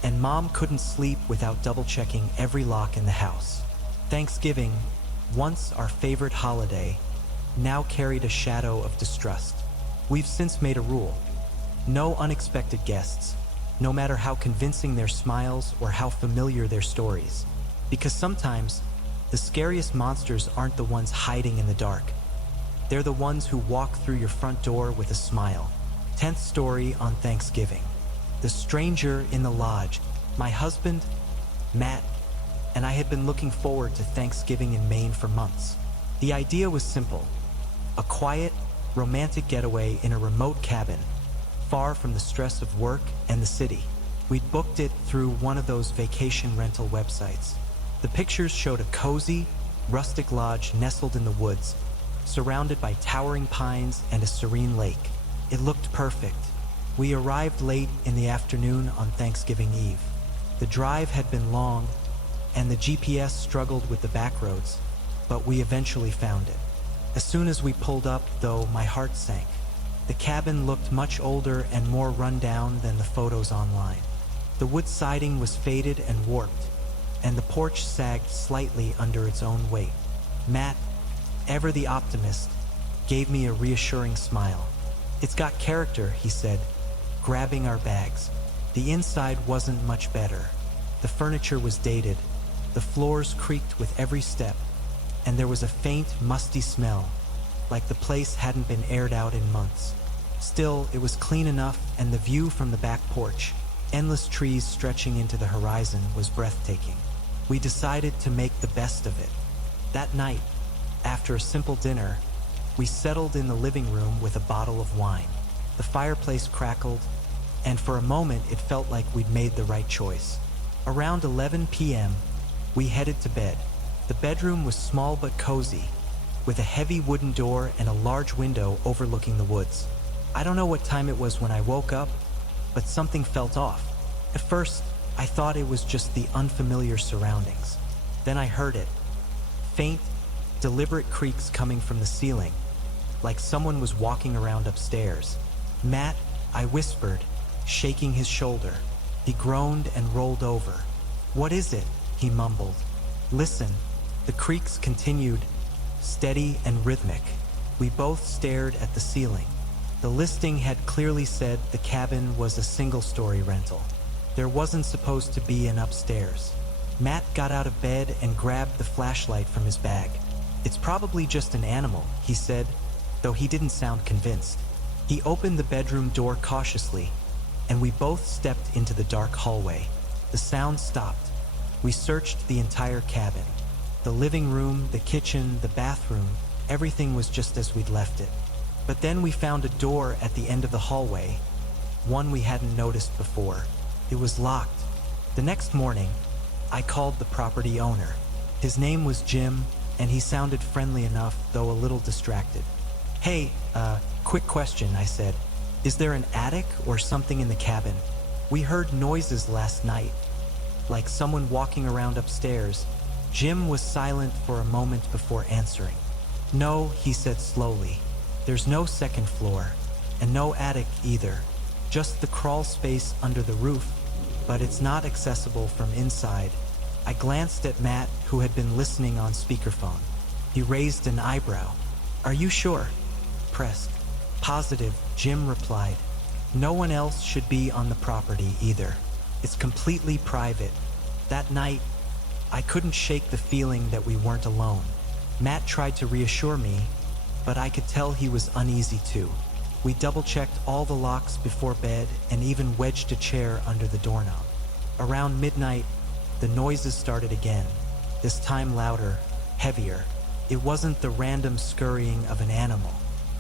and Mom couldn't sleep without double-checking every lock in the house. Thanksgiving, once our favorite holiday, now carried a shadow of distrust. We've since made a rule. No unexpected guests, no matter how convincing their smiles or how familiar their stories. Because sometimes, the scariest monsters aren't the ones hiding in the dark. They're the ones who walk through your front door with a smile. 10th story on Thanksgiving. The stranger in the lodge, my husband, Matt, and I had been looking forward to Thanksgiving in Maine for months. The idea was simple. A quiet, romantic getaway in a remote cabin, far from the stress of work and the city. We'd booked it through one of those vacation rental websites. The pictures showed a cozy, rustic lodge nestled in the woods, surrounded by towering pines and a serene lake. It looked perfect. We arrived late in the afternoon on Thanksgiving Eve. The drive had been long, and the GPS struggled with the back roads, but we eventually found it. As soon as we pulled up, though, my heart sank. The cabin looked much older and more run down than the photos online. The wood siding was faded and warped, and the porch sagged slightly under its own weight. Matt, ever the optimist, gave me a reassuring smile. "It's got character," he said, grabbing our bags. The inside wasn't much better. The furniture was dated, the floors creaked with every step, and there was a faint, musty smell, like the place hadn't been aired out in months. Still, it was clean enough, and the view from the back porch, endless trees stretching into the horizon, was breathtaking. We decided to make the best of it. That night, after a simple dinner, we settled in the living room with a bottle of wine. The fireplace crackled, and for a moment it felt like we'd made the right choice. Around 11 p.m., we headed to bed. The bedroom was small but cozy, with a heavy wooden door and a large window overlooking the woods. I don't know what time it was when I woke up, but something felt off. At first, I thought it was just the unfamiliar surroundings. Then I heard it. Faint, deliberate creaks coming from the ceiling, like someone was walking around upstairs. "Matt," I whispered, shaking his shoulder. He groaned and rolled over. "What is it?" he mumbled. "Listen." The creaks continued, steady and rhythmic. We both stared at the ceiling. The listing had clearly said the cabin was a single-story rental. There wasn't supposed to be an upstairs. Matt got out of bed and grabbed the flashlight from his bag. "It's probably just an animal," he said, though he didn't sound convinced. He opened the bedroom door cautiously, and we both stepped into the dark hallway. The sound stopped. We searched the entire cabin. The living room, the kitchen, the bathroom, everything was just as we'd left it. But then we found a door at the end of the hallway, one we hadn't noticed before. It was locked. The next morning, I called the property owner. His name was Jim, and he sounded friendly enough, though a little distracted. "Hey, quick question," I said. "Is there an attic or something in the cabin? We heard noises last night, like someone walking around upstairs." Jim was silent for a moment before answering. "No," he said slowly. "There's no second floor, and no attic either. Just the crawl space under the roof, but it's not accessible from inside." I glanced at Matt, who had been listening on speakerphone. He raised an eyebrow. "Are you sure?" Pressed. "Positive," Jim replied. "No one else should be on the property either. It's completely private." That night, I couldn't shake the feeling that we weren't alone. Matt tried to reassure me, but I could tell he was uneasy too. We double-checked all the locks before bed and even wedged a chair under the doorknob. Around midnight, the noises started again, this time louder, heavier. It wasn't the random scurrying of an animal.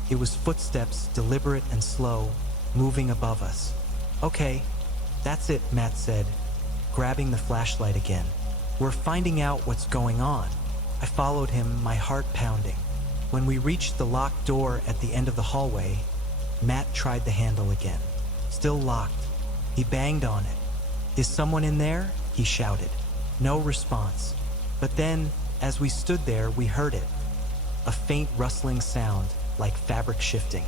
It was footsteps, deliberate and slow, moving above us. "Okay, that's it," Matt said, grabbing the flashlight again. "We're finding out what's going on." I followed him, my heart pounding. When we reached the locked door at the end of the hallway, Matt tried the handle again. Still locked. He banged on it. "Is someone in there?" he shouted. No response. But then, as we stood there, we heard it. A faint rustling sound, like fabric shifting.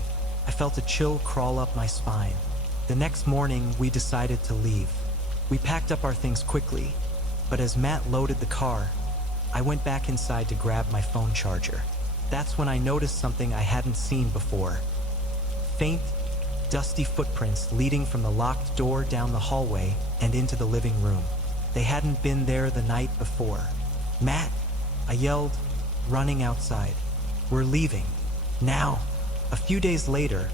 I felt a chill crawl up my spine. The next morning, we decided to leave. We packed up our things quickly, but as Matt loaded the car, I went back inside to grab my phone charger. That's when I noticed something I hadn't seen before. Faint, dusty footprints leading from the locked door down the hallway and into the living room. They hadn't been there the night before. "Matt!" I yelled, running outside. "We're leaving. Now!" A few days later,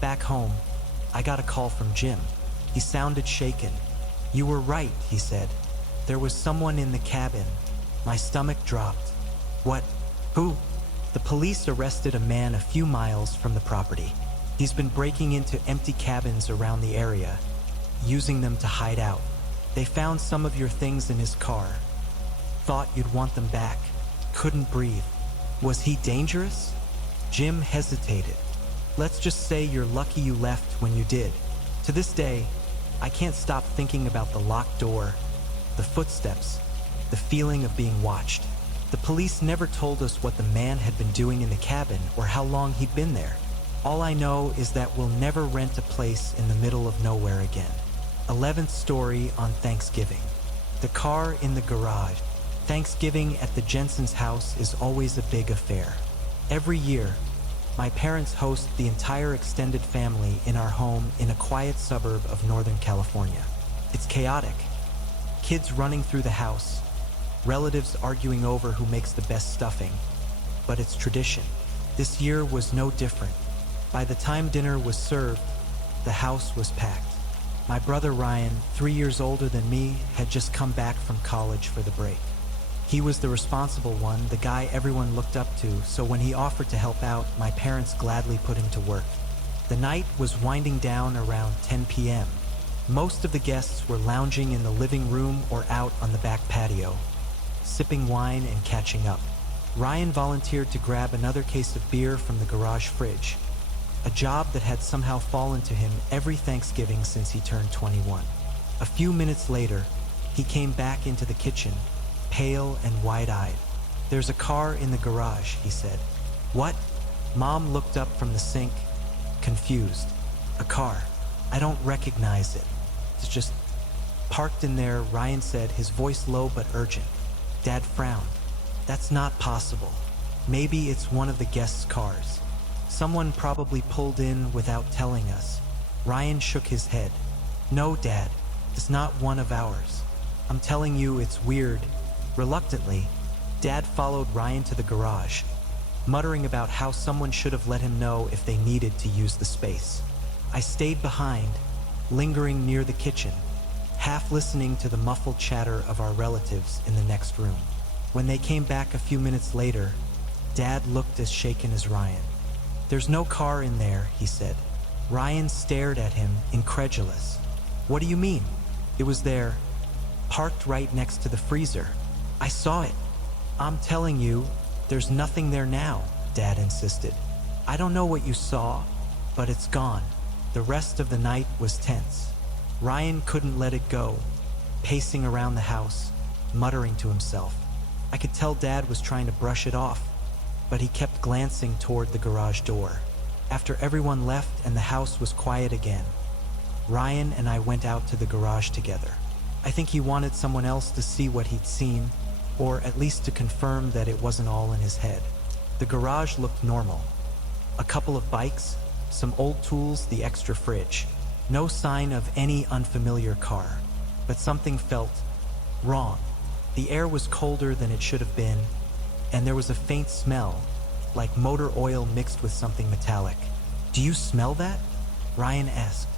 back home, I got a call from Jim. He sounded shaken. "You were right," he said. "There was someone in the cabin." My stomach dropped. "What? Who?" "The police arrested a man a few miles from the property. He's been breaking into empty cabins around the area, using them to hide out. They found some of your things in his car. Thought you'd want them back. Couldn't breathe." "Was he dangerous?" Jim hesitated. "Let's just say you're lucky you left when you did." To this day, I can't stop thinking about the locked door, the footsteps, the feeling of being watched. The police never told us what the man had been doing in the cabin or how long he'd been there. All I know is that we'll never rent a place in the middle of nowhere again. 11th story on Thanksgiving. The car in the garage. Thanksgiving at the Jensen's house is always a big affair. Every year, my parents host the entire extended family in our home in a quiet suburb of Northern California. It's chaotic. Kids running through the house, relatives arguing over who makes the best stuffing. But it's tradition. This year was no different. By the time dinner was served, the house was packed. My brother Ryan, 3 years older than me, had just come back from college for the break. He was the responsible one, the guy everyone looked up to, so when he offered to help out, my parents gladly put him to work. The night was winding down around 10 p.m. Most of the guests were lounging in the living room or out on the back patio, sipping wine and catching up. Ryan volunteered to grab another case of beer from the garage fridge, a job that had somehow fallen to him every Thanksgiving since he turned 21. A few minutes later, he came back into the kitchen, pale and wide-eyed. "There's a car in the garage," he said. "What?" Mom looked up from the sink, confused. "A car. I don't recognize it. It's just parked in there," Ryan said, his voice low but urgent. Dad frowned. "That's not possible. Maybe it's one of the guests' cars. Someone probably pulled in without telling us." Ryan shook his head. "No, Dad, it's not one of ours. I'm telling you, it's weird." Reluctantly, Dad followed Ryan to the garage, muttering about how someone should have let him know if they needed to use the space. I stayed behind, lingering near the kitchen, half listening to the muffled chatter of our relatives in the next room. When they came back a few minutes later, Dad looked as shaken as Ryan. "There's no car in there," he said. Ryan stared at him, incredulous. "What do you mean?" "It was there, parked right next to the freezer. I saw it." "I'm telling you, there's nothing there now," Dad insisted. "I don't know what you saw, but it's gone." The rest of the night was tense. Ryan couldn't let it go, pacing around the house, muttering to himself. I could tell Dad was trying to brush it off, but he kept glancing toward the garage door. After everyone left and the house was quiet again, Ryan and I went out to the garage together. I think he wanted someone else to see what he'd seen, or at least to confirm that it wasn't all in his head. The garage looked normal. A couple of bikes, some old tools, the extra fridge. No sign of any unfamiliar car. But something felt wrong. The air was colder than it should have been, and there was a faint smell, like motor oil mixed with something metallic. "Do you smell that?" Ryan asked.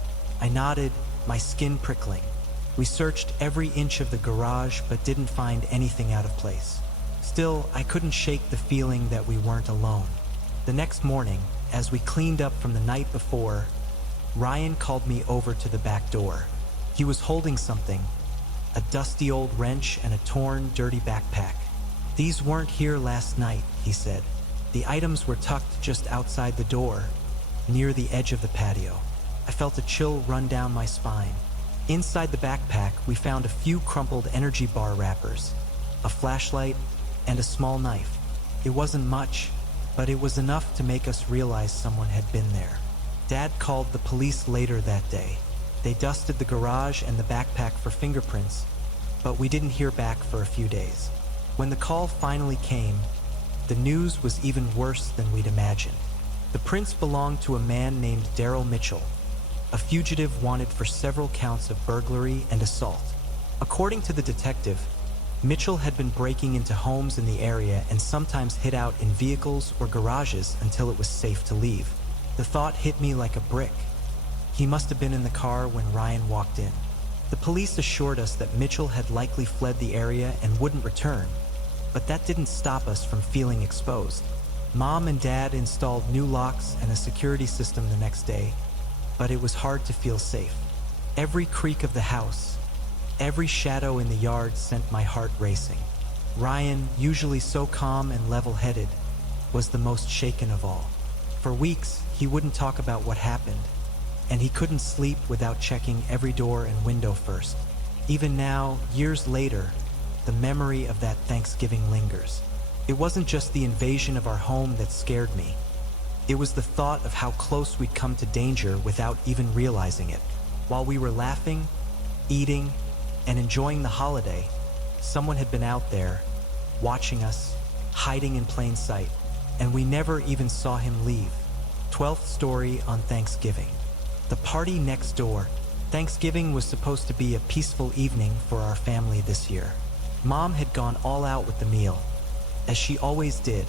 I nodded, my skin prickling. We searched every inch of the garage but didn't find anything out of place. Still, I couldn't shake the feeling that we weren't alone. The next morning, as we cleaned up from the night before, Ryan called me over to the back door. He was holding something, a dusty old wrench and a torn, dirty backpack. "These weren't here last night," he said. The items were tucked just outside the door, near the edge of the patio. I felt a chill run down my spine. Inside the backpack, we found a few crumpled energy bar wrappers, a flashlight, and a small knife. It wasn't much, but it was enough to make us realize someone had been there. Dad called the police later that day. They dusted the garage and the backpack for fingerprints, but we didn't hear back for a few days. When the call finally came, the news was even worse than we'd imagined. The prints belonged to a man named Daryl Mitchell, a fugitive wanted for several counts of burglary and assault. According to the detective, Mitchell had been breaking into homes in the area and sometimes hid out in vehicles or garages until it was safe to leave. The thought hit me like a brick. He must have been in the car when Ryan walked in. The police assured us that Mitchell had likely fled the area and wouldn't return, but that didn't stop us from feeling exposed. Mom and Dad installed new locks and a security system the next day, but it was hard to feel safe. Every creak of the house, every shadow in the yard sent my heart racing. Ryan, usually so calm and level-headed, was the most shaken of all. For weeks, he wouldn't talk about what happened, and he couldn't sleep without checking every door and window first. Even now, years later, the memory of that Thanksgiving lingers. It wasn't just the invasion of our home that scared me. It was the thought of how close we'd come to danger without even realizing it. While we were laughing, eating, and enjoying the holiday, someone had been out there, watching us, hiding in plain sight, and we never even saw him leave. 12th story on Thanksgiving. The party next door, Thanksgiving was supposed to be a peaceful evening for our family this year. Mom had gone all out with the meal, as she always did,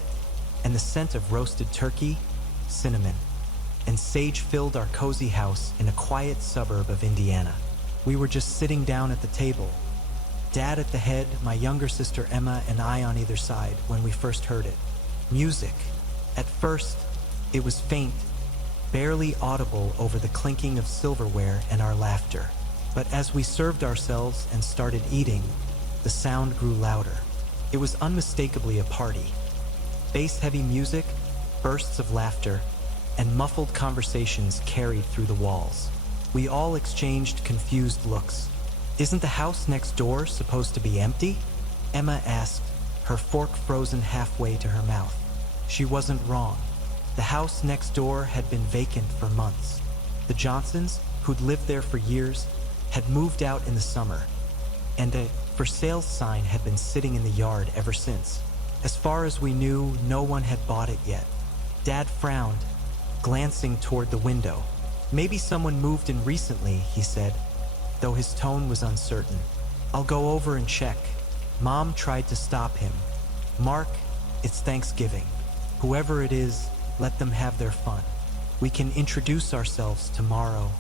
and the scent of roasted turkey, cinnamon, and sage filled our cozy house in a quiet suburb of Indiana. We were just sitting down at the table, Dad at the head, my younger sister Emma, and I on either side when we first heard it. Music. At first, it was faint, barely audible over the clinking of silverware and our laughter. But as we served ourselves and started eating, the sound grew louder. It was unmistakably a party. Bass-heavy music, bursts of laughter, and muffled conversations carried through the walls. We all exchanged confused looks. "Isn't the house next door supposed to be empty?" Emma asked, her fork frozen halfway to her mouth. She wasn't wrong. The house next door had been vacant for months. The Johnsons, who'd lived there for years, had moved out in the summer, and a "for sale" sign had been sitting in the yard ever since. As far as we knew, no one had bought it yet. Dad frowned, glancing toward the window. "Maybe someone moved in recently," he said, though his tone was uncertain. "I'll go over and check." Mom tried to stop him. "Mark, it's Thanksgiving. Whoever it is, let them have their fun. We can introduce ourselves tomorrow."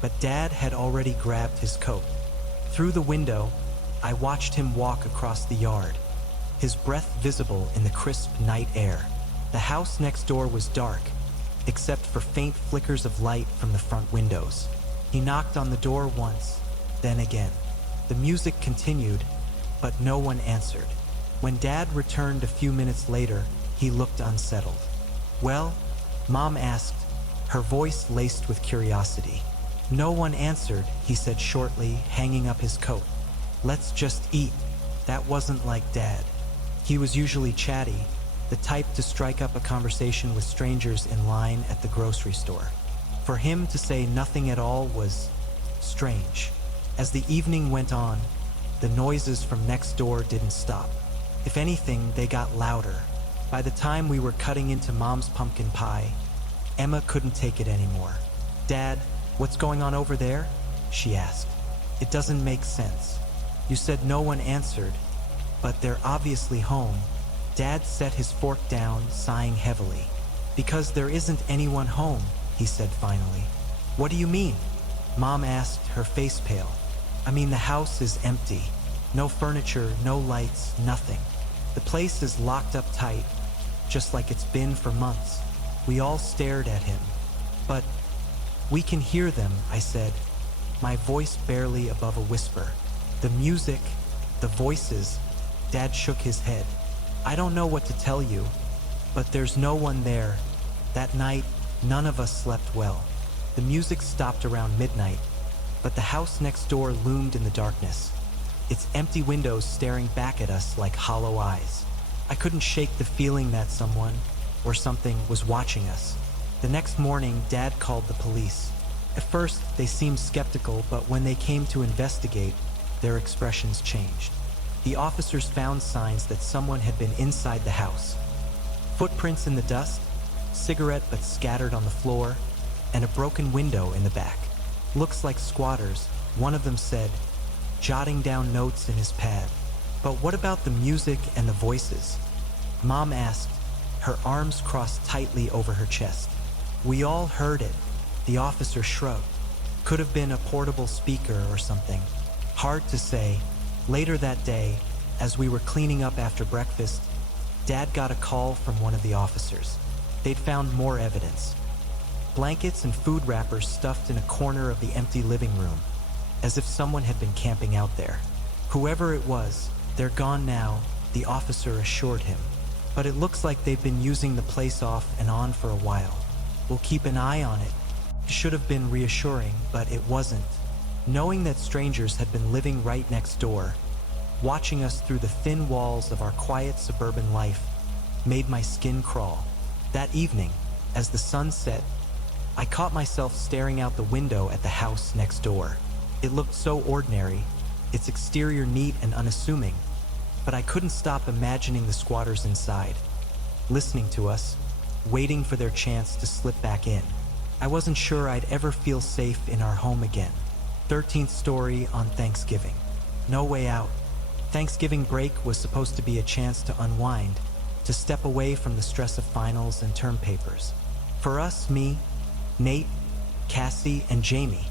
But Dad had already grabbed his coat. Through the window, I watched him walk across the yard, his breath visible in the crisp night air. The house next door was dark, except for faint flickers of light from the front windows. He knocked on the door once, then again. The music continued, but no one answered. When Dad returned a few minutes later, he looked unsettled. "Well?" Mom asked, her voice laced with curiosity. "No one answered," he said shortly, hanging up his coat. "Let's just eat." That wasn't like Dad. He was usually chatty, the type to strike up a conversation with strangers in line at the grocery store. For him to say nothing at all was strange. As the evening went on, the noises from next door didn't stop. If anything, they got louder. By the time we were cutting into Mom's pumpkin pie, Emma couldn't take it anymore. "Dad, what's going on over there?" she asked. "It doesn't make sense. You said no one answered, but they're obviously home." Dad set his fork down, sighing heavily. "Because there isn't anyone home," he said finally. "What do you mean?" Mom asked, her face pale. "I mean, the house is empty. No furniture, no lights, nothing. The place is locked up tight, just like it's been for months." We all stared at him. "But we can hear them," I said, my voice barely above a whisper. "The music, the voices." Dad shook his head. "I don't know what to tell you, but there's no one there." That night, none of us slept well. The music stopped around midnight, but the house next door loomed in the darkness, its empty windows staring back at us like hollow eyes. I couldn't shake the feeling that someone, or something, was watching us. The next morning, Dad called the police. At first, they seemed skeptical, but when they came to investigate, their expressions changed. The officers found signs that someone had been inside the house. Footprints in the dust, cigarette butts scattered on the floor, and a broken window in the back. "Looks like squatters," one of them said, jotting down notes in his pad. "But what about the music and the voices?" Mom asked, her arms crossed tightly over her chest. "We all heard it," the officer shrugged. "Could have been a portable speaker or something. Hard to say." Later that day, as we were cleaning up after breakfast, Dad got a call from one of the officers. They'd found more evidence. Blankets and food wrappers stuffed in a corner of the empty living room, as if someone had been camping out there. "Whoever it was, they're gone now," the officer assured him. "But it looks like they've been using the place off and on for a while. We'll keep an eye on it." It should have been reassuring, but it wasn't. Knowing that strangers had been living right next door, watching us through the thin walls of our quiet suburban life, made my skin crawl. That evening, as the sun set, I caught myself staring out the window at the house next door. It looked so ordinary, its exterior neat and unassuming, but I couldn't stop imagining the squatters inside, listening to us, waiting for their chance to slip back in. I wasn't sure I'd ever feel safe in our home again. 13th story on Thanksgiving. No way out. Thanksgiving break was supposed to be a chance to unwind, to step away from the stress of finals and term papers. For us, me, Nate, Cassie, and Jamie,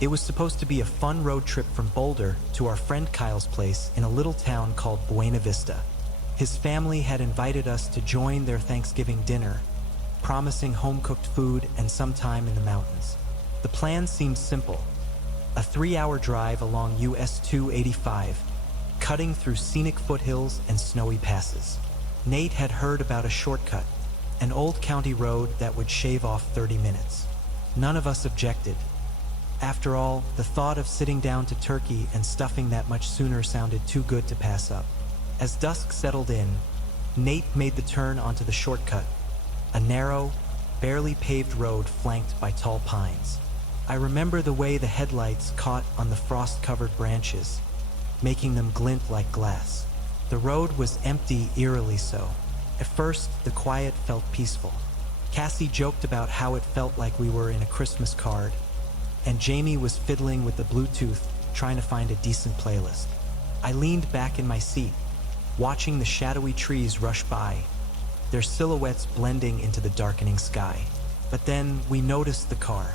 it was supposed to be a fun road trip from Boulder to our friend Kyle's place in a little town called Buena Vista. His family had invited us to join their Thanksgiving dinner, promising home-cooked food and some time in the mountains. The plan seemed simple: a 3-hour drive along US 285, cutting through scenic foothills and snowy passes. Nate had heard about a shortcut, an old county road that would shave off 30 minutes. None of us objected. After all, the thought of sitting down to turkey and stuffing that much sooner sounded too good to pass up. As dusk settled in, Nate made the turn onto the shortcut, a narrow, barely paved road flanked by tall pines. I remember the way the headlights caught on the frost-covered branches, making them glint like glass. The road was empty, eerily so. At first, the quiet felt peaceful. Cassie joked about how it felt like we were in a Christmas card, and Jamie was fiddling with the Bluetooth, trying to find a decent playlist. I leaned back in my seat, watching the shadowy trees rush by, their silhouettes blending into the darkening sky. But then we noticed the car.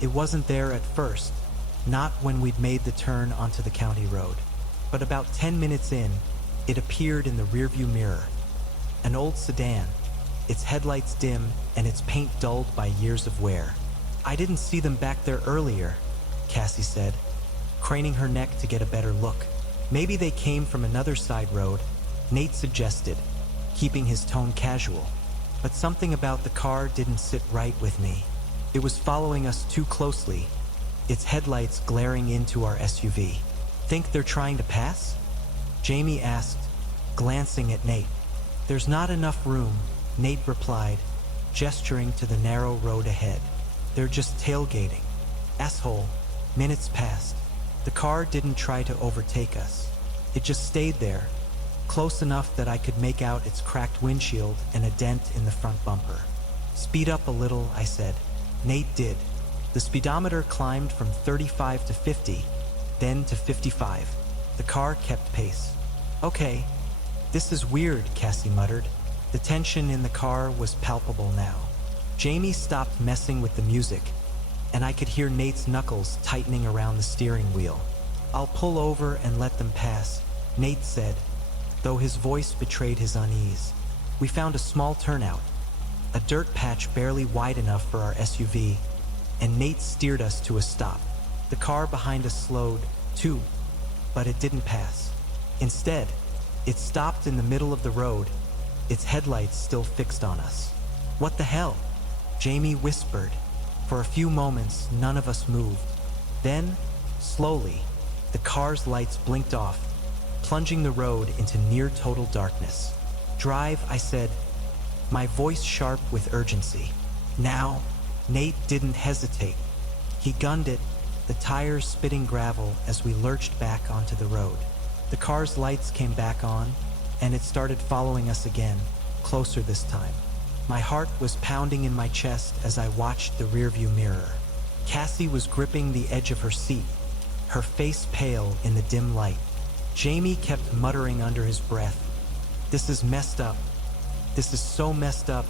It wasn't there at first, not when we'd made the turn onto the county road. But about 10 minutes in, it appeared in the rearview mirror. An old sedan, its headlights dim and its paint dulled by years of wear. "I didn't see them back there earlier," Cassie said, craning her neck to get a better look. "Maybe they came from another side road," Nate suggested, keeping his tone casual. But something about the car didn't sit right with me. It was following us too closely, its headlights glaring into our SUV. "Think they're trying to pass?" Jamie asked, glancing at Nate. "There's not enough room," Nate replied, gesturing to the narrow road ahead. "They're just tailgating." Asshole. Minutes passed. The car didn't try to overtake us. It just stayed there, close enough that I could make out its cracked windshield and a dent in the front bumper. "Speed up a little," I said. Nate did. The speedometer climbed from 35 to 50, then to 55. The car kept pace. "Okay, this is weird," Cassie muttered. The tension in the car was palpable now. Jamie stopped messing with the music, and I could hear Nate's knuckles tightening around the steering wheel. "I'll pull over and let them pass," Nate said, though his voice betrayed his unease. We found a small turnout, a dirt patch barely wide enough for our SUV, and Nate steered us to a stop. The car behind us slowed, too, but it didn't pass. Instead, it stopped in the middle of the road, its headlights still fixed on us. "What the hell?" Jamie whispered. For a few moments, none of us moved. Then, slowly, the car's lights blinked off, plunging the road into near-total darkness. "Drive," I said, my voice sharp with urgency. "Now." Nate didn't hesitate. He gunned it, the tires spitting gravel as we lurched back onto the road. The car's lights came back on, and it started following us again, closer this time. My heart was pounding in my chest as I watched the rearview mirror. Cassie was gripping the edge of her seat, her face pale in the dim light. Jamie kept muttering under his breath, "This is messed up. This is so messed up."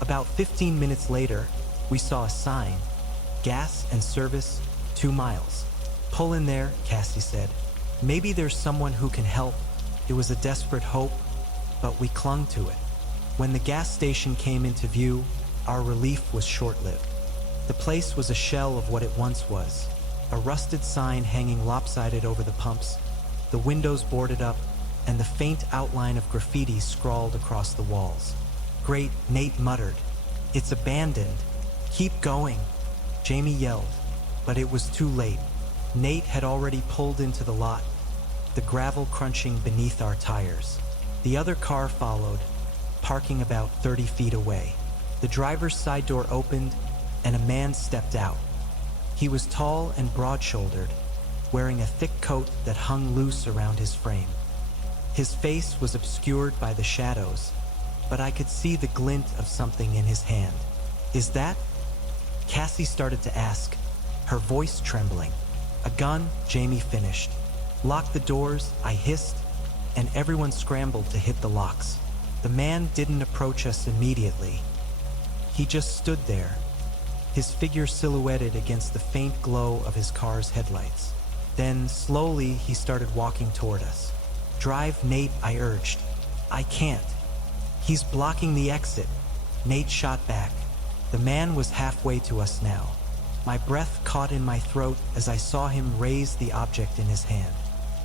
About 15 minutes later, we saw a sign, "Gas and service, 2 miles. "Pull in there," Cassie said. "Maybe there's someone who can help." It was a desperate hope, but we clung to it. When the gas station came into view, our relief was short-lived. The place was a shell of what it once was, a rusted sign hanging lopsided over the pumps, the windows boarded up, and the faint outline of graffiti scrawled across the walls. "Great," Nate muttered. "It's abandoned. Keep going," Jamie yelled, but it was too late. Nate had already pulled into the lot, the gravel crunching beneath our tires. The other car followed, parking about 30 feet away. The driver's side door opened, and a man stepped out. He was tall and broad-shouldered, wearing a thick coat that hung loose around his frame. His face was obscured by the shadows, but I could see the glint of something in his hand. "Is that?" Cassie started to ask, her voice trembling. A gun, Jamie finished. Lock the doors, I hissed, and everyone scrambled to hit the locks. The man didn't approach us immediately. He just stood there, his figure silhouetted against the faint glow of his car's headlights. Then, slowly, he started walking toward us. Drive, Nate, I urged. I can't. He's blocking the exit. Nate shot back. The man was halfway to us now. My breath caught in my throat as I saw him raise the object in his hand.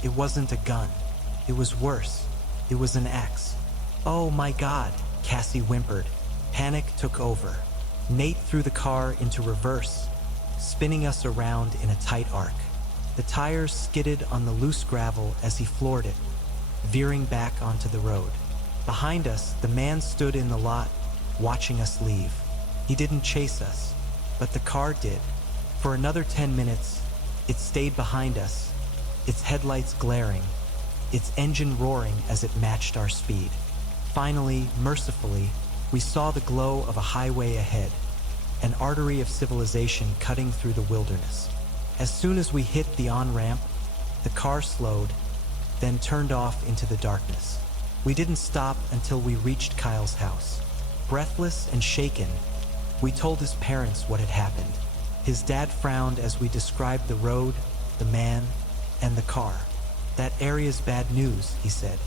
It wasn't a gun. It was worse. It was an axe. Oh my God, Cassie whimpered. Panic took over. Nate threw the car into reverse, spinning us around in a tight arc. The tires skidded on the loose gravel as he floored it, veering back onto the road. Behind us, the man stood in the lot, watching us leave. He didn't chase us, but the car did. For another 10 minutes, it stayed behind us, its headlights glaring, its engine roaring as it matched our speed. Finally, mercifully, we saw the glow of a highway ahead, an artery of civilization cutting through the wilderness. As soon as we hit the on-ramp, the car slowed, then turned off into the darkness. We didn't stop until we reached Kyle's house. Breathless and shaken, we told his parents what had happened. His dad frowned as we described the road, the man, and the car. That area's bad news, he said.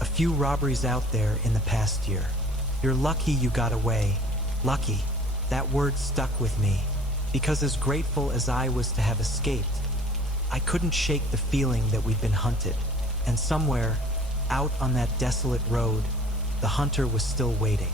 A few robberies out there in the past year. You're lucky you got away. Lucky. That word stuck with me, because as grateful as I was to have escaped, I couldn't shake the feeling that we'd been hunted, and somewhere, out on that desolate road, the hunter was still waiting.